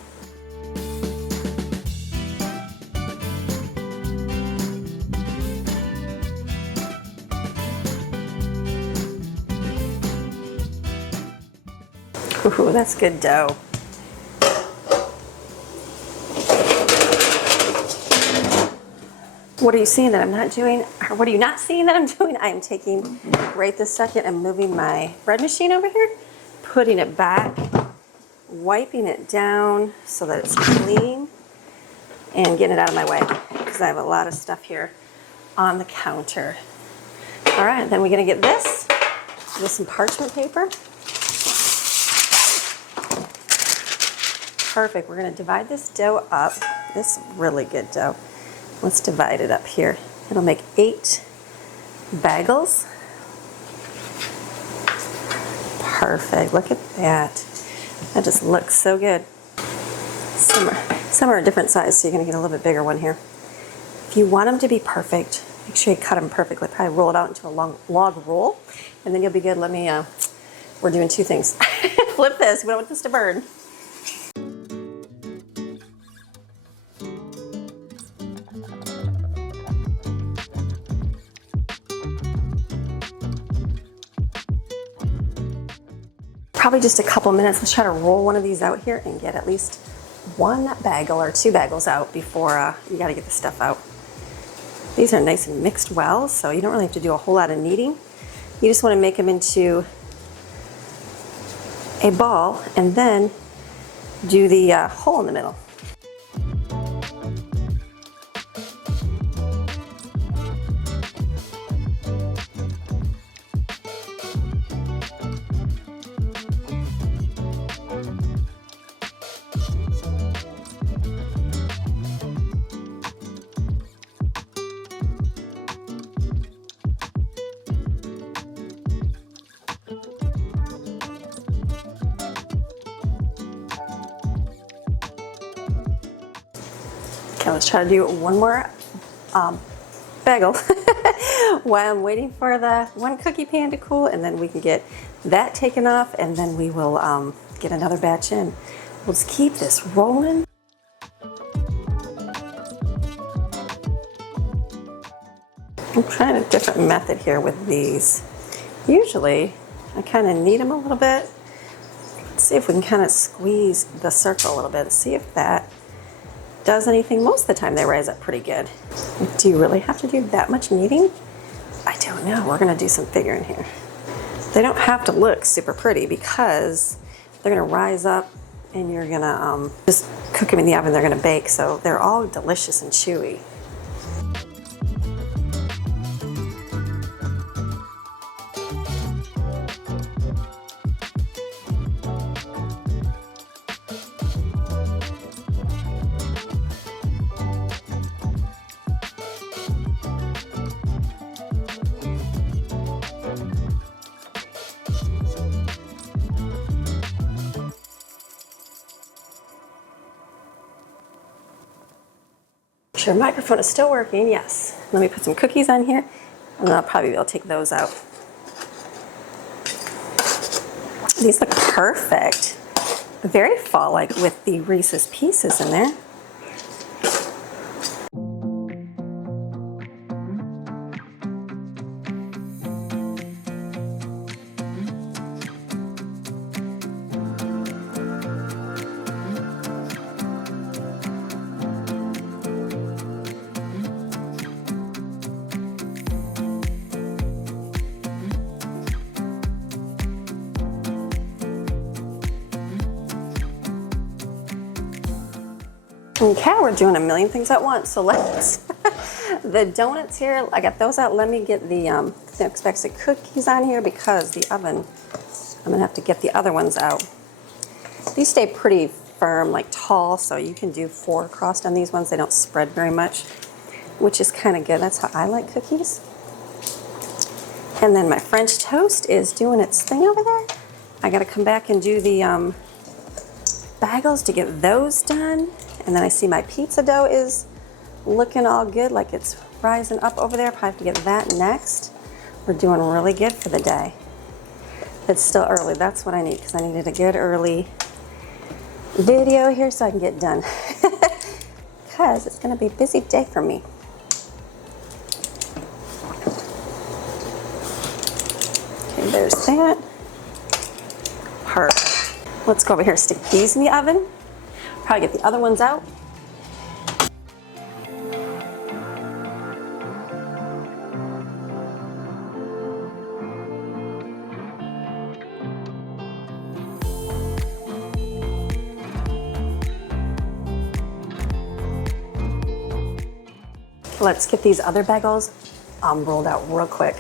Ooh, that's good dough. What are you seeing that I'm not doing? Or what are you not seeing that I'm doing? I am taking right this second and moving my bread machine over here, putting it back, wiping it down so that it's clean, and getting it out of my way because I have a lot of stuff here on the counter. All right, then we're gonna get this with some parchment paper. Perfect. We're going to divide this dough up. This is really good dough. Let's divide it up here. It'll make 8 bagels. Perfect. Look at that. That just looks so good. Some are a different size, so you're going to get a little bit bigger one here. If you want them to be perfect, make sure you cut them perfectly. Probably roll it out into a long log roll, and then you'll be good. Let me, we're doing 2 things. Flip this. We don't want this to burn. Probably just a couple minutes. Let's try to roll one of these out here and get at least 1 bagel or 2 bagels out before you got to get the stuff out. These are nice and mixed well, so you don't really have to do a whole lot of kneading. You just want to make them into a ball and then do the hole in the middle. Okay, let's try to do one more bagel while I'm waiting for the 1 cookie pan to cool, and then we can get that taken off, and then we will get another batch in. We'll just keep this rolling. I'm trying a different method here with these. Usually, I kind of knead them a little bit. Let's see if we can kind of squeeze the circle a little bit and see if that does anything. Most of the time they rise up pretty good. Do you really have to do that much kneading? I don't know. We're going to do some figuring here. They don't have to look super pretty because they're going to rise up and you're going to just cook them in the oven. They're going to bake, so they're all delicious and chewy. Sure, microphone is still working, yes. Let me put some cookies on here, and then I'll probably be able to take those out. These look perfect. Very fall-like with the Reese's Pieces in there. Okay, we're doing a million things at once, so let's, the donuts here, I got those out. Let me get the expected cookies on here because the oven, I'm gonna have to get the other ones out. These stay pretty firm, like tall, so you can do 4 across on these ones. They don't spread very much, which is kind of good. That's how I like cookies. And then my French toast is doing its thing over there. I gotta come back and do the bagels to get those done. And then I see my pizza dough is looking all good, like it's rising up over there. Probably have to get that next. We're doing really good for the day. It's still early. That's what I need, because I needed a good early video here so I can get done. Because it's going to be a busy day for me. Okay, there's that. Perfect. Let's go over here and stick these in the oven. Probably get the other ones out. Let's get these other bagels rolled out real quick.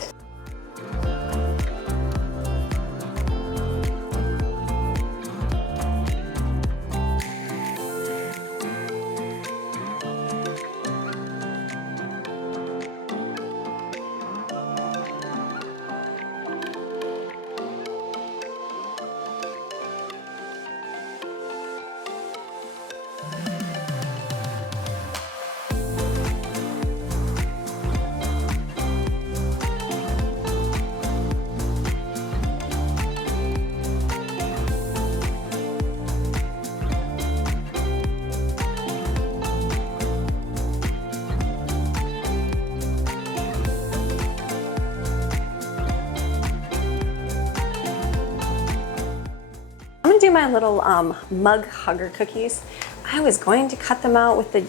I'm gonna do my little mug hugger cookies. I was going to cut them out with the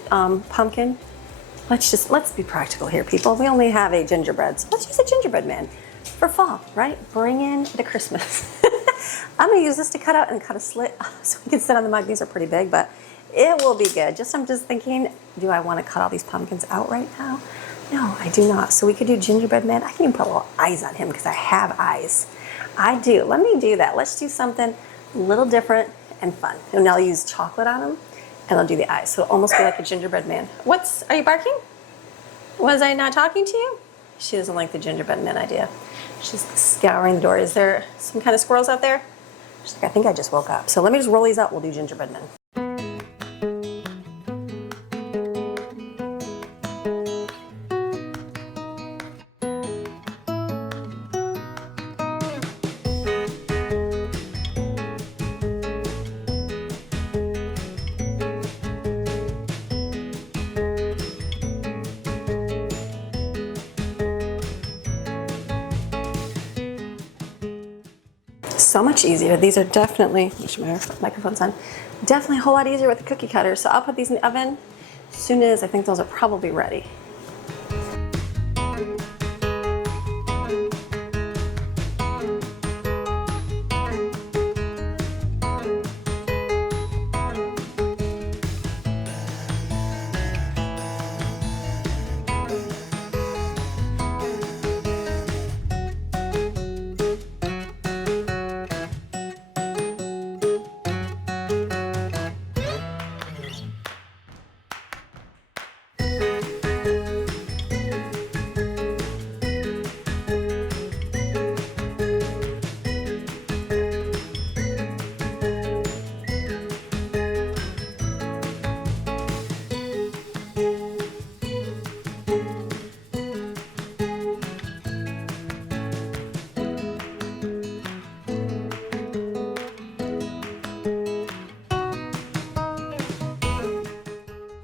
pumpkin. Let's be practical here, people. We only have a gingerbread, so let's use a gingerbread man for fall, right? Bring in the Christmas. I'm gonna use this to cut out and cut a slit so we can sit on the mug. These are pretty big, but it will be good. I'm just thinking, do I want to cut all these pumpkins out right now? No, I do not. So we could do gingerbread man. I can even put little eyes on him because I have eyes. I do. Let me do that. Let's do something a little different and fun. And I'll use chocolate on them and I'll do the eyes. So it'll almost be like a gingerbread man. Are you barking? Was I not talking to you? She doesn't like the gingerbread man idea. She's scouring the door. Is there some kind of squirrels out there? She's like, I think I just woke up. So let me just roll these out. We'll do gingerbread men. so much easier. These are definitely, make sure my microphone's on, definitely a whole lot easier with the cookie cutter. So I'll put these in the oven as soon as I think those are probably ready.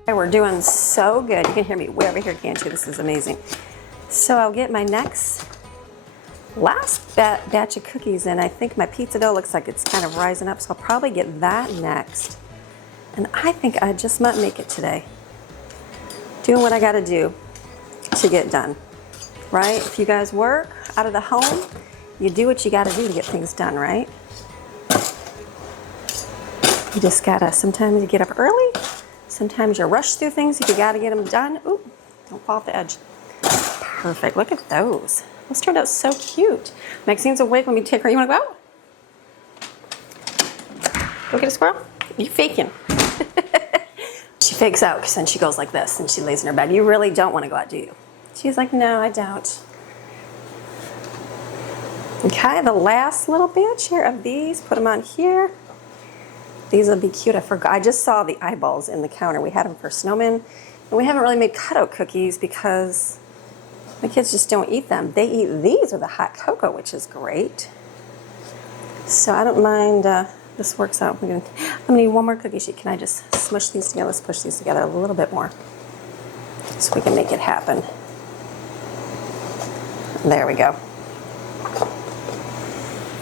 We're doing so good. You can hear me way over here, can't you? This is amazing. So I'll get my last batch of cookies in. I think my pizza dough looks like it's kind of rising up, so I'll probably get that next. And I think I just might make it today. Doing what I gotta do to get done, right? If you guys work out of the home, you do what you gotta do to get things done, right? You just gotta, sometimes you get up early, sometimes you rush through things if you gotta get them done. Ooh, don't fall off the edge. Perfect, look at those. Those turned out so cute. Maxine's awake, let me take her. You wanna go out? Go get a squirrel? You faking. She fakes out because then she goes like this and she lays in her bed. You really don't wanna go out, do you? She's like, no, I don't. Okay, the last little batch here of these, put them on here. These will be cute. I forgot. I just saw the eyeballs in the counter. We had them for snowmen. And we haven't really made cutout cookies because my kids just don't eat them. They eat these with the hot cocoa, which is great. So I don't mind. This works out. I'm gonna need one more cookie sheet. Can I just smush these together? Let's push these together a little bit more so we can make it happen. There we go.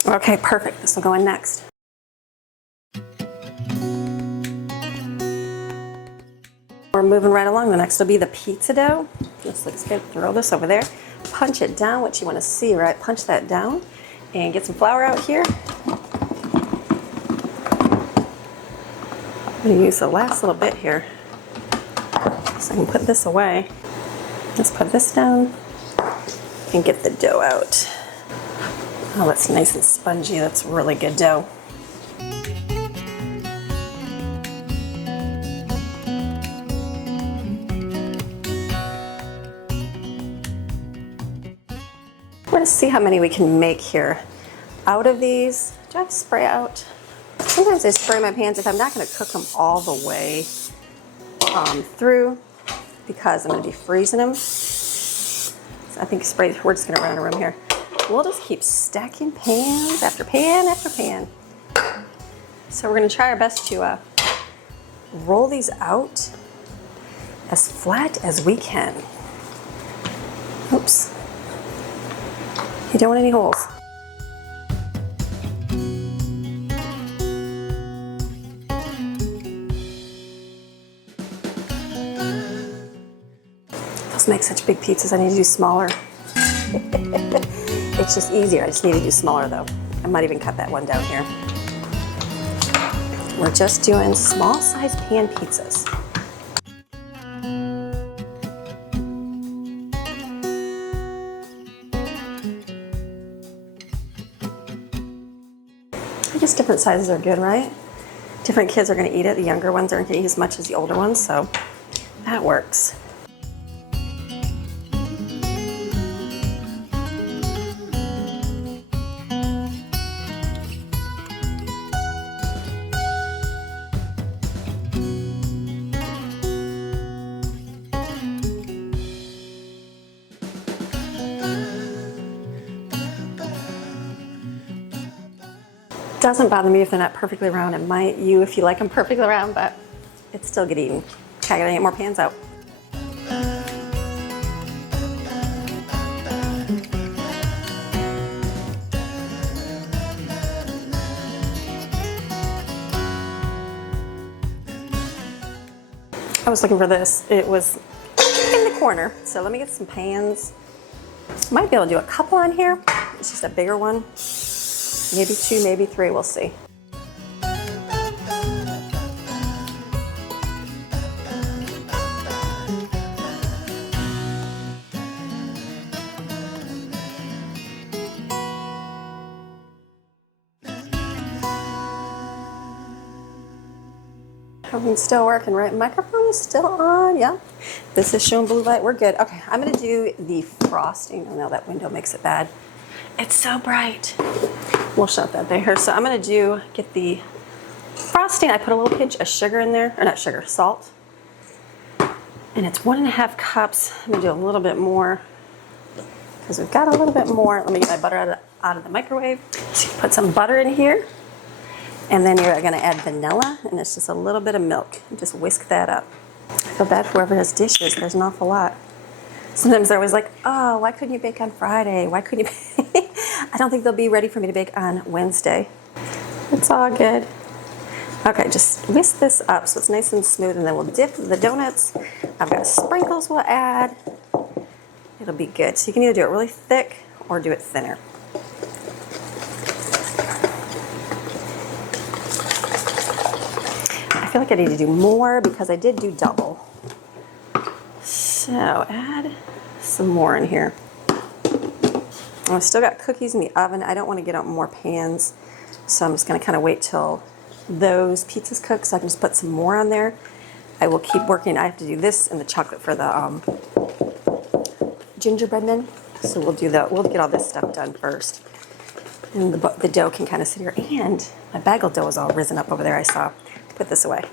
Okay, perfect. This will go in next. We're moving right along. The next will be the pizza dough. This looks good. Throw this over there. Punch it down, what you want to see, right? Punch that down and get some flour out here. I'm going to use the last little bit here so I can put this away. Let's put this down and get the dough out. Oh, that's nice and spongy. That's really good dough. We're going to see how many we can make here. Out of these, do I have spray out? Sometimes I spray my pans if I'm not going to cook them all the way through because I'm going to be freezing them. So I think spray, we're just going to run out of room here. We'll just keep stacking pans after pan after pan. So we're going to try our best to roll these out as flat as we can. Oops. You don't want any holes. Those make such big pizzas. I need to do smaller. It's just easier. I just need to do smaller though. I might even cut that one down here. We're just doing small size pan pizzas. I guess different sizes are good, right? Different kids are going to eat it. The younger ones aren't going to eat as much as the older ones, so that works. Doesn't bother me if they're not perfectly round. It might you if you like them perfectly round, but it's still get eaten. Okay, I gotta get more pans out. I was looking for this. It was in the corner. So let me get some pans. Might be able to do a couple on here. It's just a bigger one. Maybe 2, maybe 3, we'll see. Everything's still working, right? Microphone is still on, yeah. This is showing blue light, we're good. Okay, I'm gonna do the frosting. Oh no, that window makes it bad. It's so bright. We'll shut that there. So I'm gonna get the frosting. I put a little pinch of sugar in there, or not sugar, salt. And it's 1.5 cups. I'm gonna do a little bit more because we've got a little bit more. Let me get my butter out of the microwave. So you put some butter in here. And then you're gonna add vanilla, and it's just a little bit of milk. Just whisk that up. I feel bad for whoever has dishes. There's an awful lot. Sometimes they're always like, oh, why couldn't you bake on Friday? Why couldn't you bake? I don't think they'll be ready for me to bake on Wednesday. It's all good. Okay, just whisk this up so it's nice and smooth, and then we'll dip the donuts. I've got sprinkles we'll add. It'll be good. So you can either do it really thick or do it thinner. I feel like I need to do more because I did do double. So add some more in here. I've still got cookies in the oven. I don't want to get out more pans, so I'm just going to kind of wait till those pizzas cook so I can just put some more on there. I will keep working. I have to do this and the chocolate for the gingerbread men. So we'll get all this stuff done first. And the dough can kind of sit here. And my bagel dough is all risen up over there, I saw. Put this away.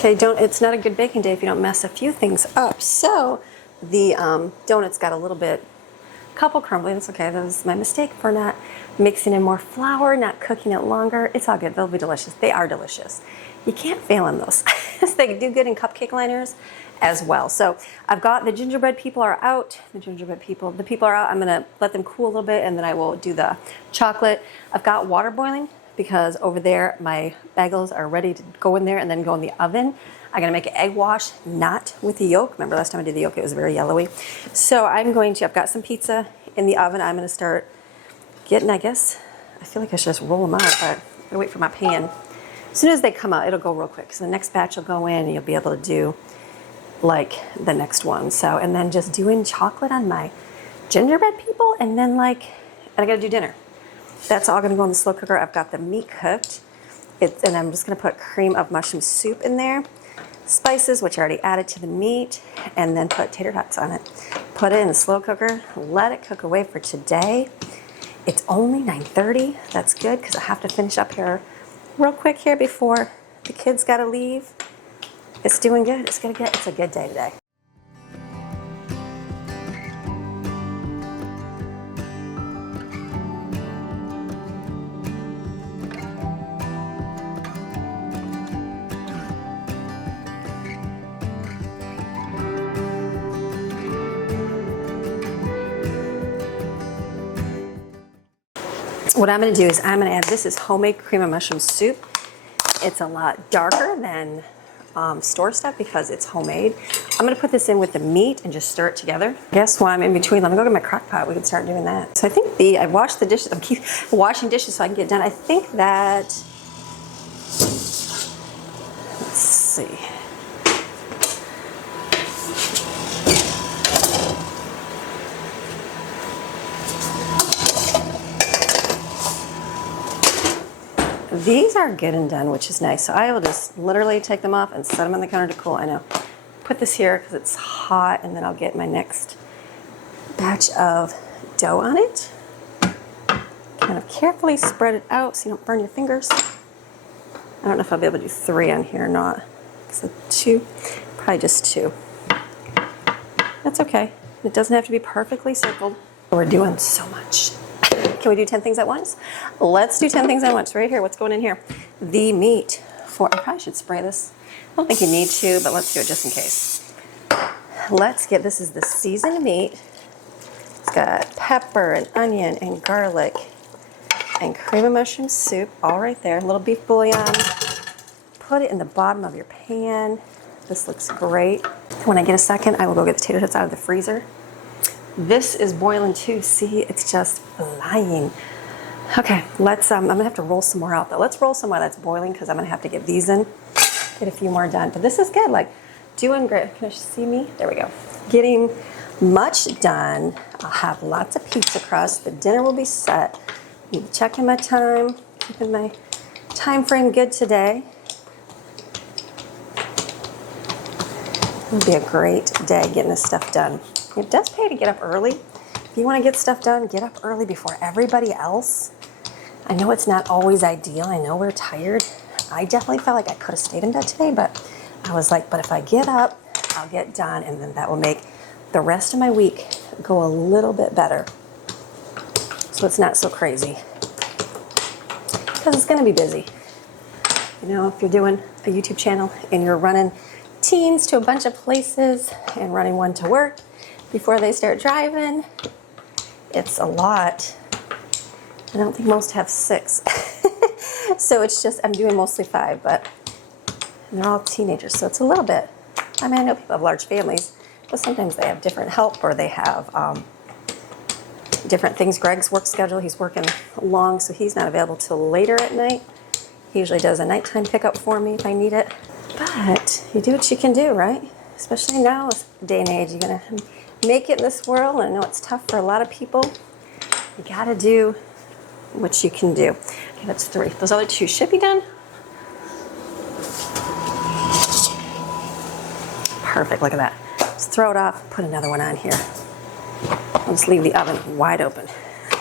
Okay, it's not a good baking day if you don't mess a few things up. So the donuts got a couple crumbly. That's okay. That was my mistake for not mixing in more flour, not cooking it longer. It's all good. They'll be delicious. They are delicious. You can't fail on those. They do good in cupcake liners as well. So I've got the gingerbread people are out. The people are out. I'm gonna let them cool a little bit, and then I will do the chocolate. I've got water boiling, because over there my bagels are ready to go in there and then go in the oven. I'm gonna make an egg wash, not with the yolk. Remember last time I did the yolk, it was very yellowy. So I've got some pizza in the oven. I'm gonna start getting, I feel like I should just roll them out, but I'm gonna wait for my pan. As soon as they come out, it'll go real quick. So the next batch will go in and you'll be able to do like the next one. So, and then just doing chocolate on my gingerbread people, and then and I gotta do dinner. That's all gonna go in the slow cooker. I've got the meat cooked. And I'm just gonna put cream of mushroom soup in there, spices, which I already added to the meat, and then put tater tots on it. Put it in the slow cooker, let it cook away for today. It's only 9:30, that's good, because I have to finish up here real quick here before the kids gotta leave. It's doing good, it's a good day today. What I'm going to do is I'm going to add, this is homemade cream of mushroom soup. It's a lot darker than store stuff because it's homemade. I'm going to put this in with the meat and just stir it together. Guess while I'm in between, let me go get my crock pot. We can start doing that. So I think I've washed the dishes. I'm keep washing dishes so I can get done. I think that, let's see. These are good and done, which is nice. So I will just literally take them off and set them on the counter to cool. I know. Put this here because it's hot, and then I'll get my next batch of dough on it. Kind of carefully spread it out so you don't burn your fingers. I don't know if I'll be able to do 3 on here or not. So 2, probably just 2. That's okay. It doesn't have to be perfectly circled. We're doing so much. Can we do 10 things at once? Let's do 10 things at once. Right here, what's going in here? The meat for, I probably should spray this. I don't think you need to, but let's do it just in case. Let's get, this is the seasoned meat. It's got pepper and onion and garlic and cream of mushroom soup, all right there. A little beef bouillon. Put it in the bottom of your pan. This looks great. When I get a second, I will go get the tater tots out of the freezer. This is boiling too. See, it's just flying. Okay, let's, I'm gonna have to roll some more out though. Let's roll some while that's boiling because I'm gonna have to get these in, get a few more done. But this is good, like doing great. Can you see me? There we go. Getting much done. I'll have lots of pizza crust. The dinner will be set. Checking my time, keeping my time frame good today. It'll be a great day getting this stuff done. It does pay to get up early. If you want to get stuff done, get up early before everybody else. I know it's not always ideal. I know we're tired. I definitely felt like I could have stayed in bed today, but I was like, but if I get up, I'll get done, and then that will make the rest of my week go a little bit better. So it's not so crazy. Because it's going to be busy. You know, if you're doing a YouTube channel and you're running teens to a bunch of places and running one to work before they start driving, it's a lot. I don't think most have 6. So it's just, I'm doing mostly 5, but they're all teenagers, so it's a little bit. I mean, I know people have large families, but sometimes they have different help or they have different things. Greg's work schedule, he's working long, so he's not available till later at night. He usually does a nighttime pickup for me if I need it. But you do what you can do, right? Especially now, this day and age, you're gonna make it in this world. I know it's tough for a lot of people. You gotta do what you can do. Okay, that's 3. Those other 2 should be done. Perfect, look at that. Just throw it off, put another one on here. I'll just leave the oven wide open.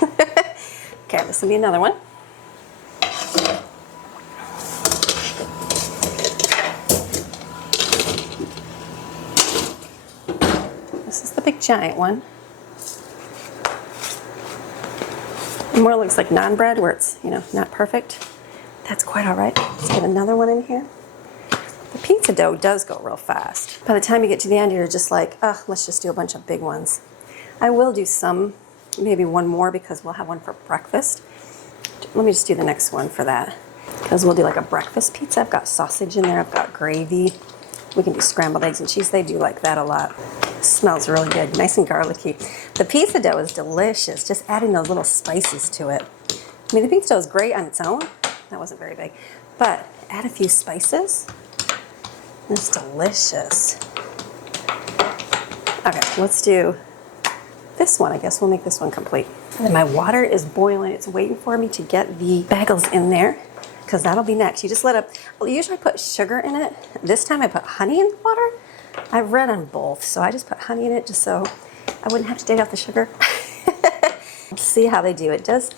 Okay, this will be another one. This is the big giant one. It more looks like naan bread where it's, you know, not perfect. That's quite all right. Let's get another one in here. The pizza dough does go real fast. By the time you get to the end, you're just like, oh, let's just do a bunch of big ones. I will do some, maybe one more because we'll have one for breakfast. Let me just do the next one for that. Because we'll do like a breakfast pizza. I've got sausage in there, I've got gravy. We can do scrambled eggs and cheese. They do like that a lot. It smells really good, nice and garlicky. The pizza dough is delicious, just adding those little spices to it. I mean, the pizza dough is great on its own. That wasn't very big. But add a few spices, and it's delicious. Okay, let's do this one. I guess we'll make this one complete. And then my water is boiling. It's waiting for me to get the bagels in there, because that'll be next. You just let it, well, usually I put sugar in it. This time I put honey in the water. I've read on both, so I just put honey in it just so I wouldn't have to take out the sugar. See how they do. It does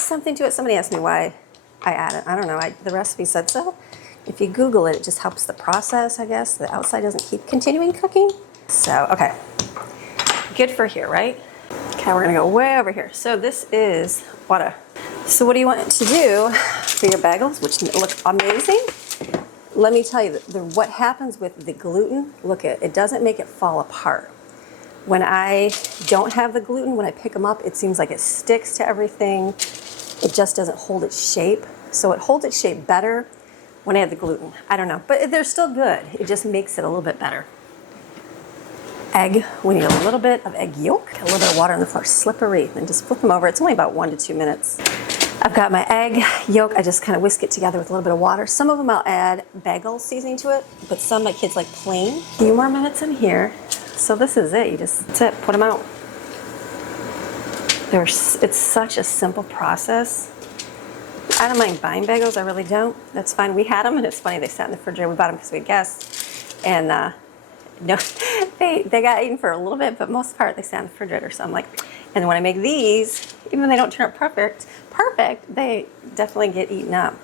something to it. Somebody asked me why I add it. I don't know. The recipe said so. If you Google it, it just helps the process, I guess. The outside doesn't keep continuing cooking. So, okay. Good for here, right? Okay, we're gonna go way over here. So this is water. So what do you want to do for your bagels, which look amazing? Let me tell you, what happens with the gluten, look, it doesn't make it fall apart. When I don't have the gluten, when I pick them up, it seems like it sticks to everything. It just doesn't hold its shape. So it holds its shape better when I have the gluten. I don't know, but they're still good. It just makes it a little bit better. Egg, we need a little bit of egg yolk, a little bit of water on the floor, slippery, and just flip them over. It's only about 1 to 2 minutes. I've got my egg yolk. I just kind of whisk it together with a little bit of water. Some of them I'll add bagel seasoning to it, but some my kids like plain. A few more minutes in here. So this is it. That's it. Put them out. It's such a simple process. I don't mind buying bagels. I really don't. That's fine. We had them, and it's funny. They sat in the refrigerator. We bought them because we had guests, and No, they got eaten for a little bit, but most part they stay on the refrigerator. So I'm like, and when I make these, even when they don't turn out perfect, they definitely get eaten up.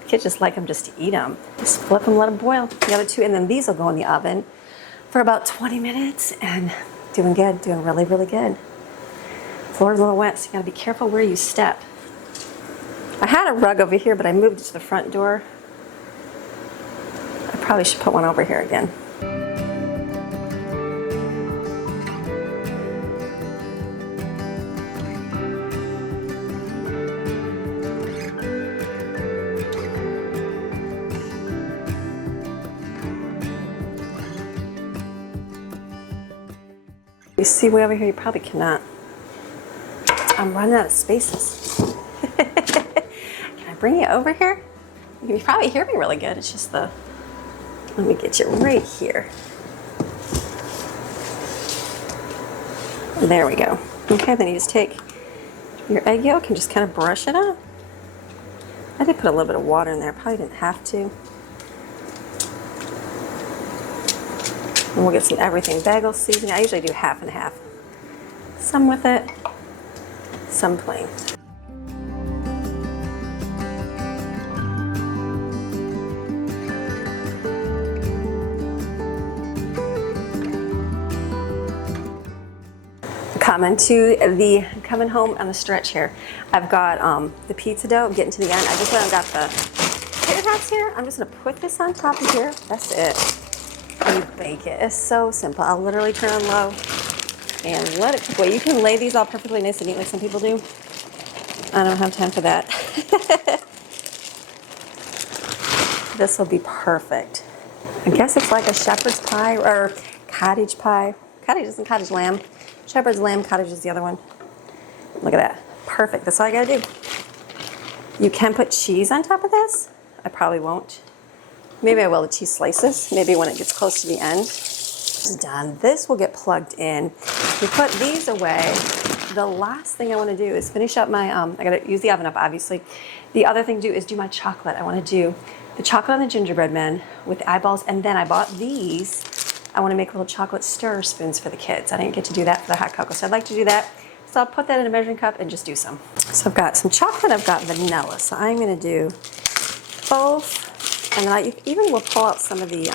The kids just like them just to eat them. Just flip them, let them boil. The other two, and then these will go in the oven for about 20 minutes, and doing good, doing really, really good. Floor's a little wet, so you gotta be careful where you step. I had a rug over here, but I moved it to the front door. I probably should put one over here again. You see way over here, you probably cannot. I'm running out of spaces. Can I bring you over here? You can probably hear me really good. It's just let me get you right here. There we go. Okay, then you just take your egg yolk and just kind of brush it on. I did put a little bit of water in there. Probably didn't have to. And we'll get some everything bagel seasoning. I usually do half and half. Some with it, some plain. Coming to the coming home on the stretch here. I've got the pizza dough. I'm getting to the end. I just went and got the tater tots here. I'm just gonna put this on top of here. That's it. And you bake it. It's so simple. I'll literally turn on low and let it cook away. You can lay these all perfectly nice and neat like some people do. I don't have time for that. This will be perfect. I guess it's like a shepherd's pie or cottage pie. Cottage isn't cottage lamb. Shepherd's lamb, cottage is the other one. Look at that. Perfect. That's all I gotta do. You can put cheese on top of this. I probably won't. Maybe I will, the cheese slices. Maybe when it gets close to the end. It's done. This will get plugged in. We put these away. The last thing I want to do is finish up my, I got to use the oven up, obviously. The other thing to do is do my chocolate. I want to do the chocolate on the gingerbread men with the eyeballs. And then I bought these. I want to make little chocolate stirrer spoons for the kids. I didn't get to do that for the hot cocoa, so I'd like to do that. So I'll put that in a measuring cup and just do some. So I've got some chocolate, I've got vanilla. So I'm going to do both. And then I even will pull out some of the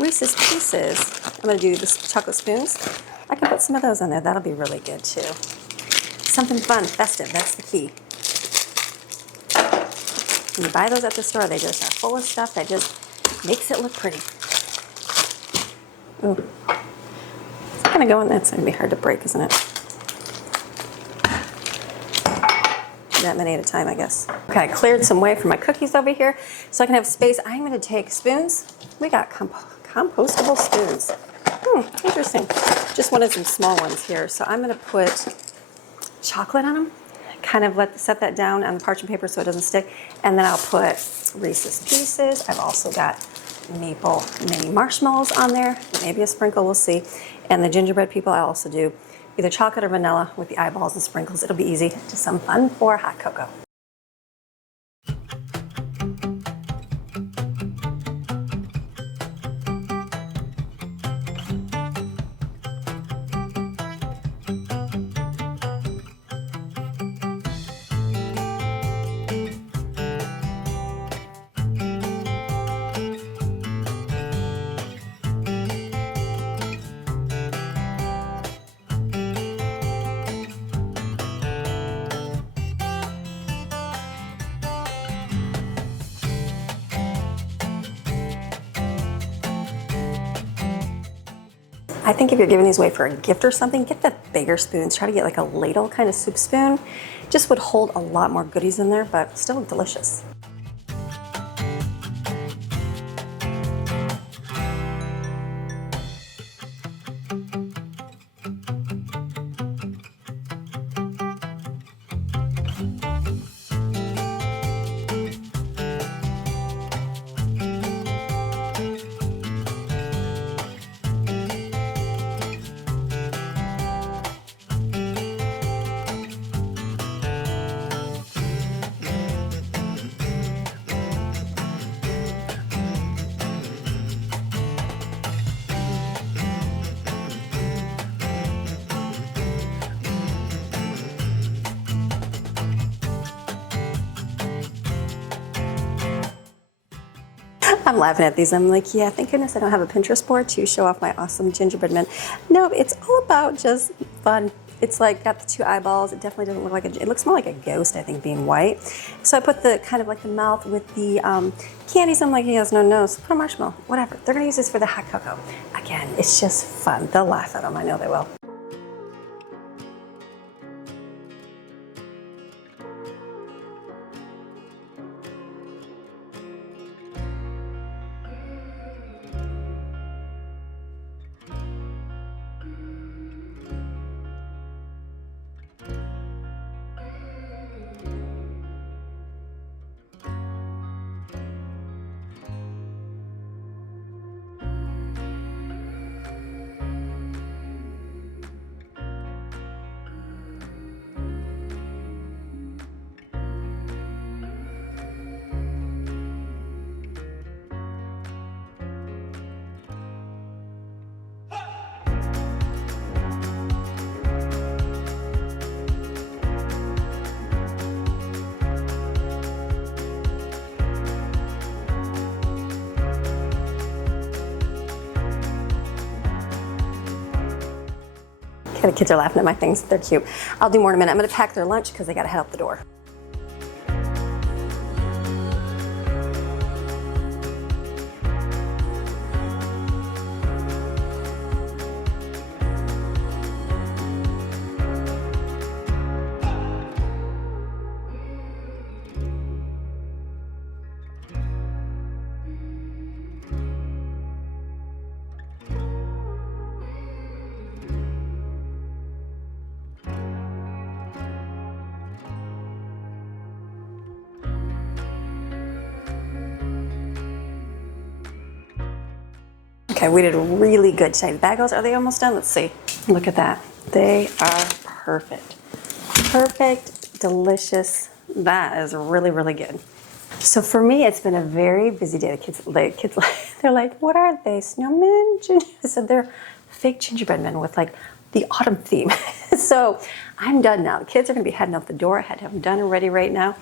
Reese's Pieces. I'm going to do the chocolate spoons. I can put some of those on there. That'll be really good too. Something fun, festive, that's the key. When you buy those at the store, they just are full of stuff that just makes it look pretty. Ooh. Is that going to go in? That's going to be hard to break, isn't it? That many at a time, I guess. Okay, I cleared some way for my cookies over here so I can have space. I'm going to take spoons. We got compostable spoons. Interesting. Just wanted some small ones here. So I'm going to put chocolate on them, kind of set that down on the parchment paper so it doesn't stick. And then I'll put Reese's Pieces. I've also got maple mini marshmallows on there. Maybe a sprinkle, we'll see. And the gingerbread people, I also do either chocolate or vanilla with the eyeballs and sprinkles. It'll be easy. Just some fun for hot cocoa. I think if you're giving these away for a gift or something, get the bigger spoons. Try to get like a ladle kind of soup spoon. Just would hold a lot more goodies in there, but still delicious. I'm laughing at these. I'm like, yeah, thank goodness I don't have a Pinterest board to show off my awesome gingerbread men. No, it's all about just fun. It's like got the two eyeballs. It definitely doesn't look like it looks more like a ghost, I think, being white. So I put the kind of like the mouth with the candies. I'm like, he has no nose. Put a marshmallow, whatever. They're gonna use this for the hot cocoa. Again, it's just fun. They'll laugh at them. I know they will. Okay, the kids are laughing at my things. They're cute. I'll do more in a minute. I'm gonna pack their lunch because they gotta head out the door. Okay, we did really good today. The bagels, are they almost done? Let's see. Look at that. They are perfect. Perfect, delicious. That is really, really good. So for me, it's been a very busy day. The kids, they're like, what are they? Snowmen? I said they're fake gingerbread men with like the autumn theme. So I'm done now. The kids are gonna be heading out the door. I had to have them done and ready right now.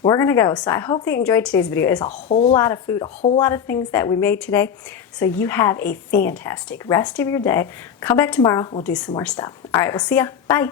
We're gonna go. So I hope that you enjoyed today's video. It's a whole lot of food, a whole lot of things that we made today. So you have a fantastic rest of your day. Come back tomorrow, we'll do some more stuff. All right, we'll see ya. Bye.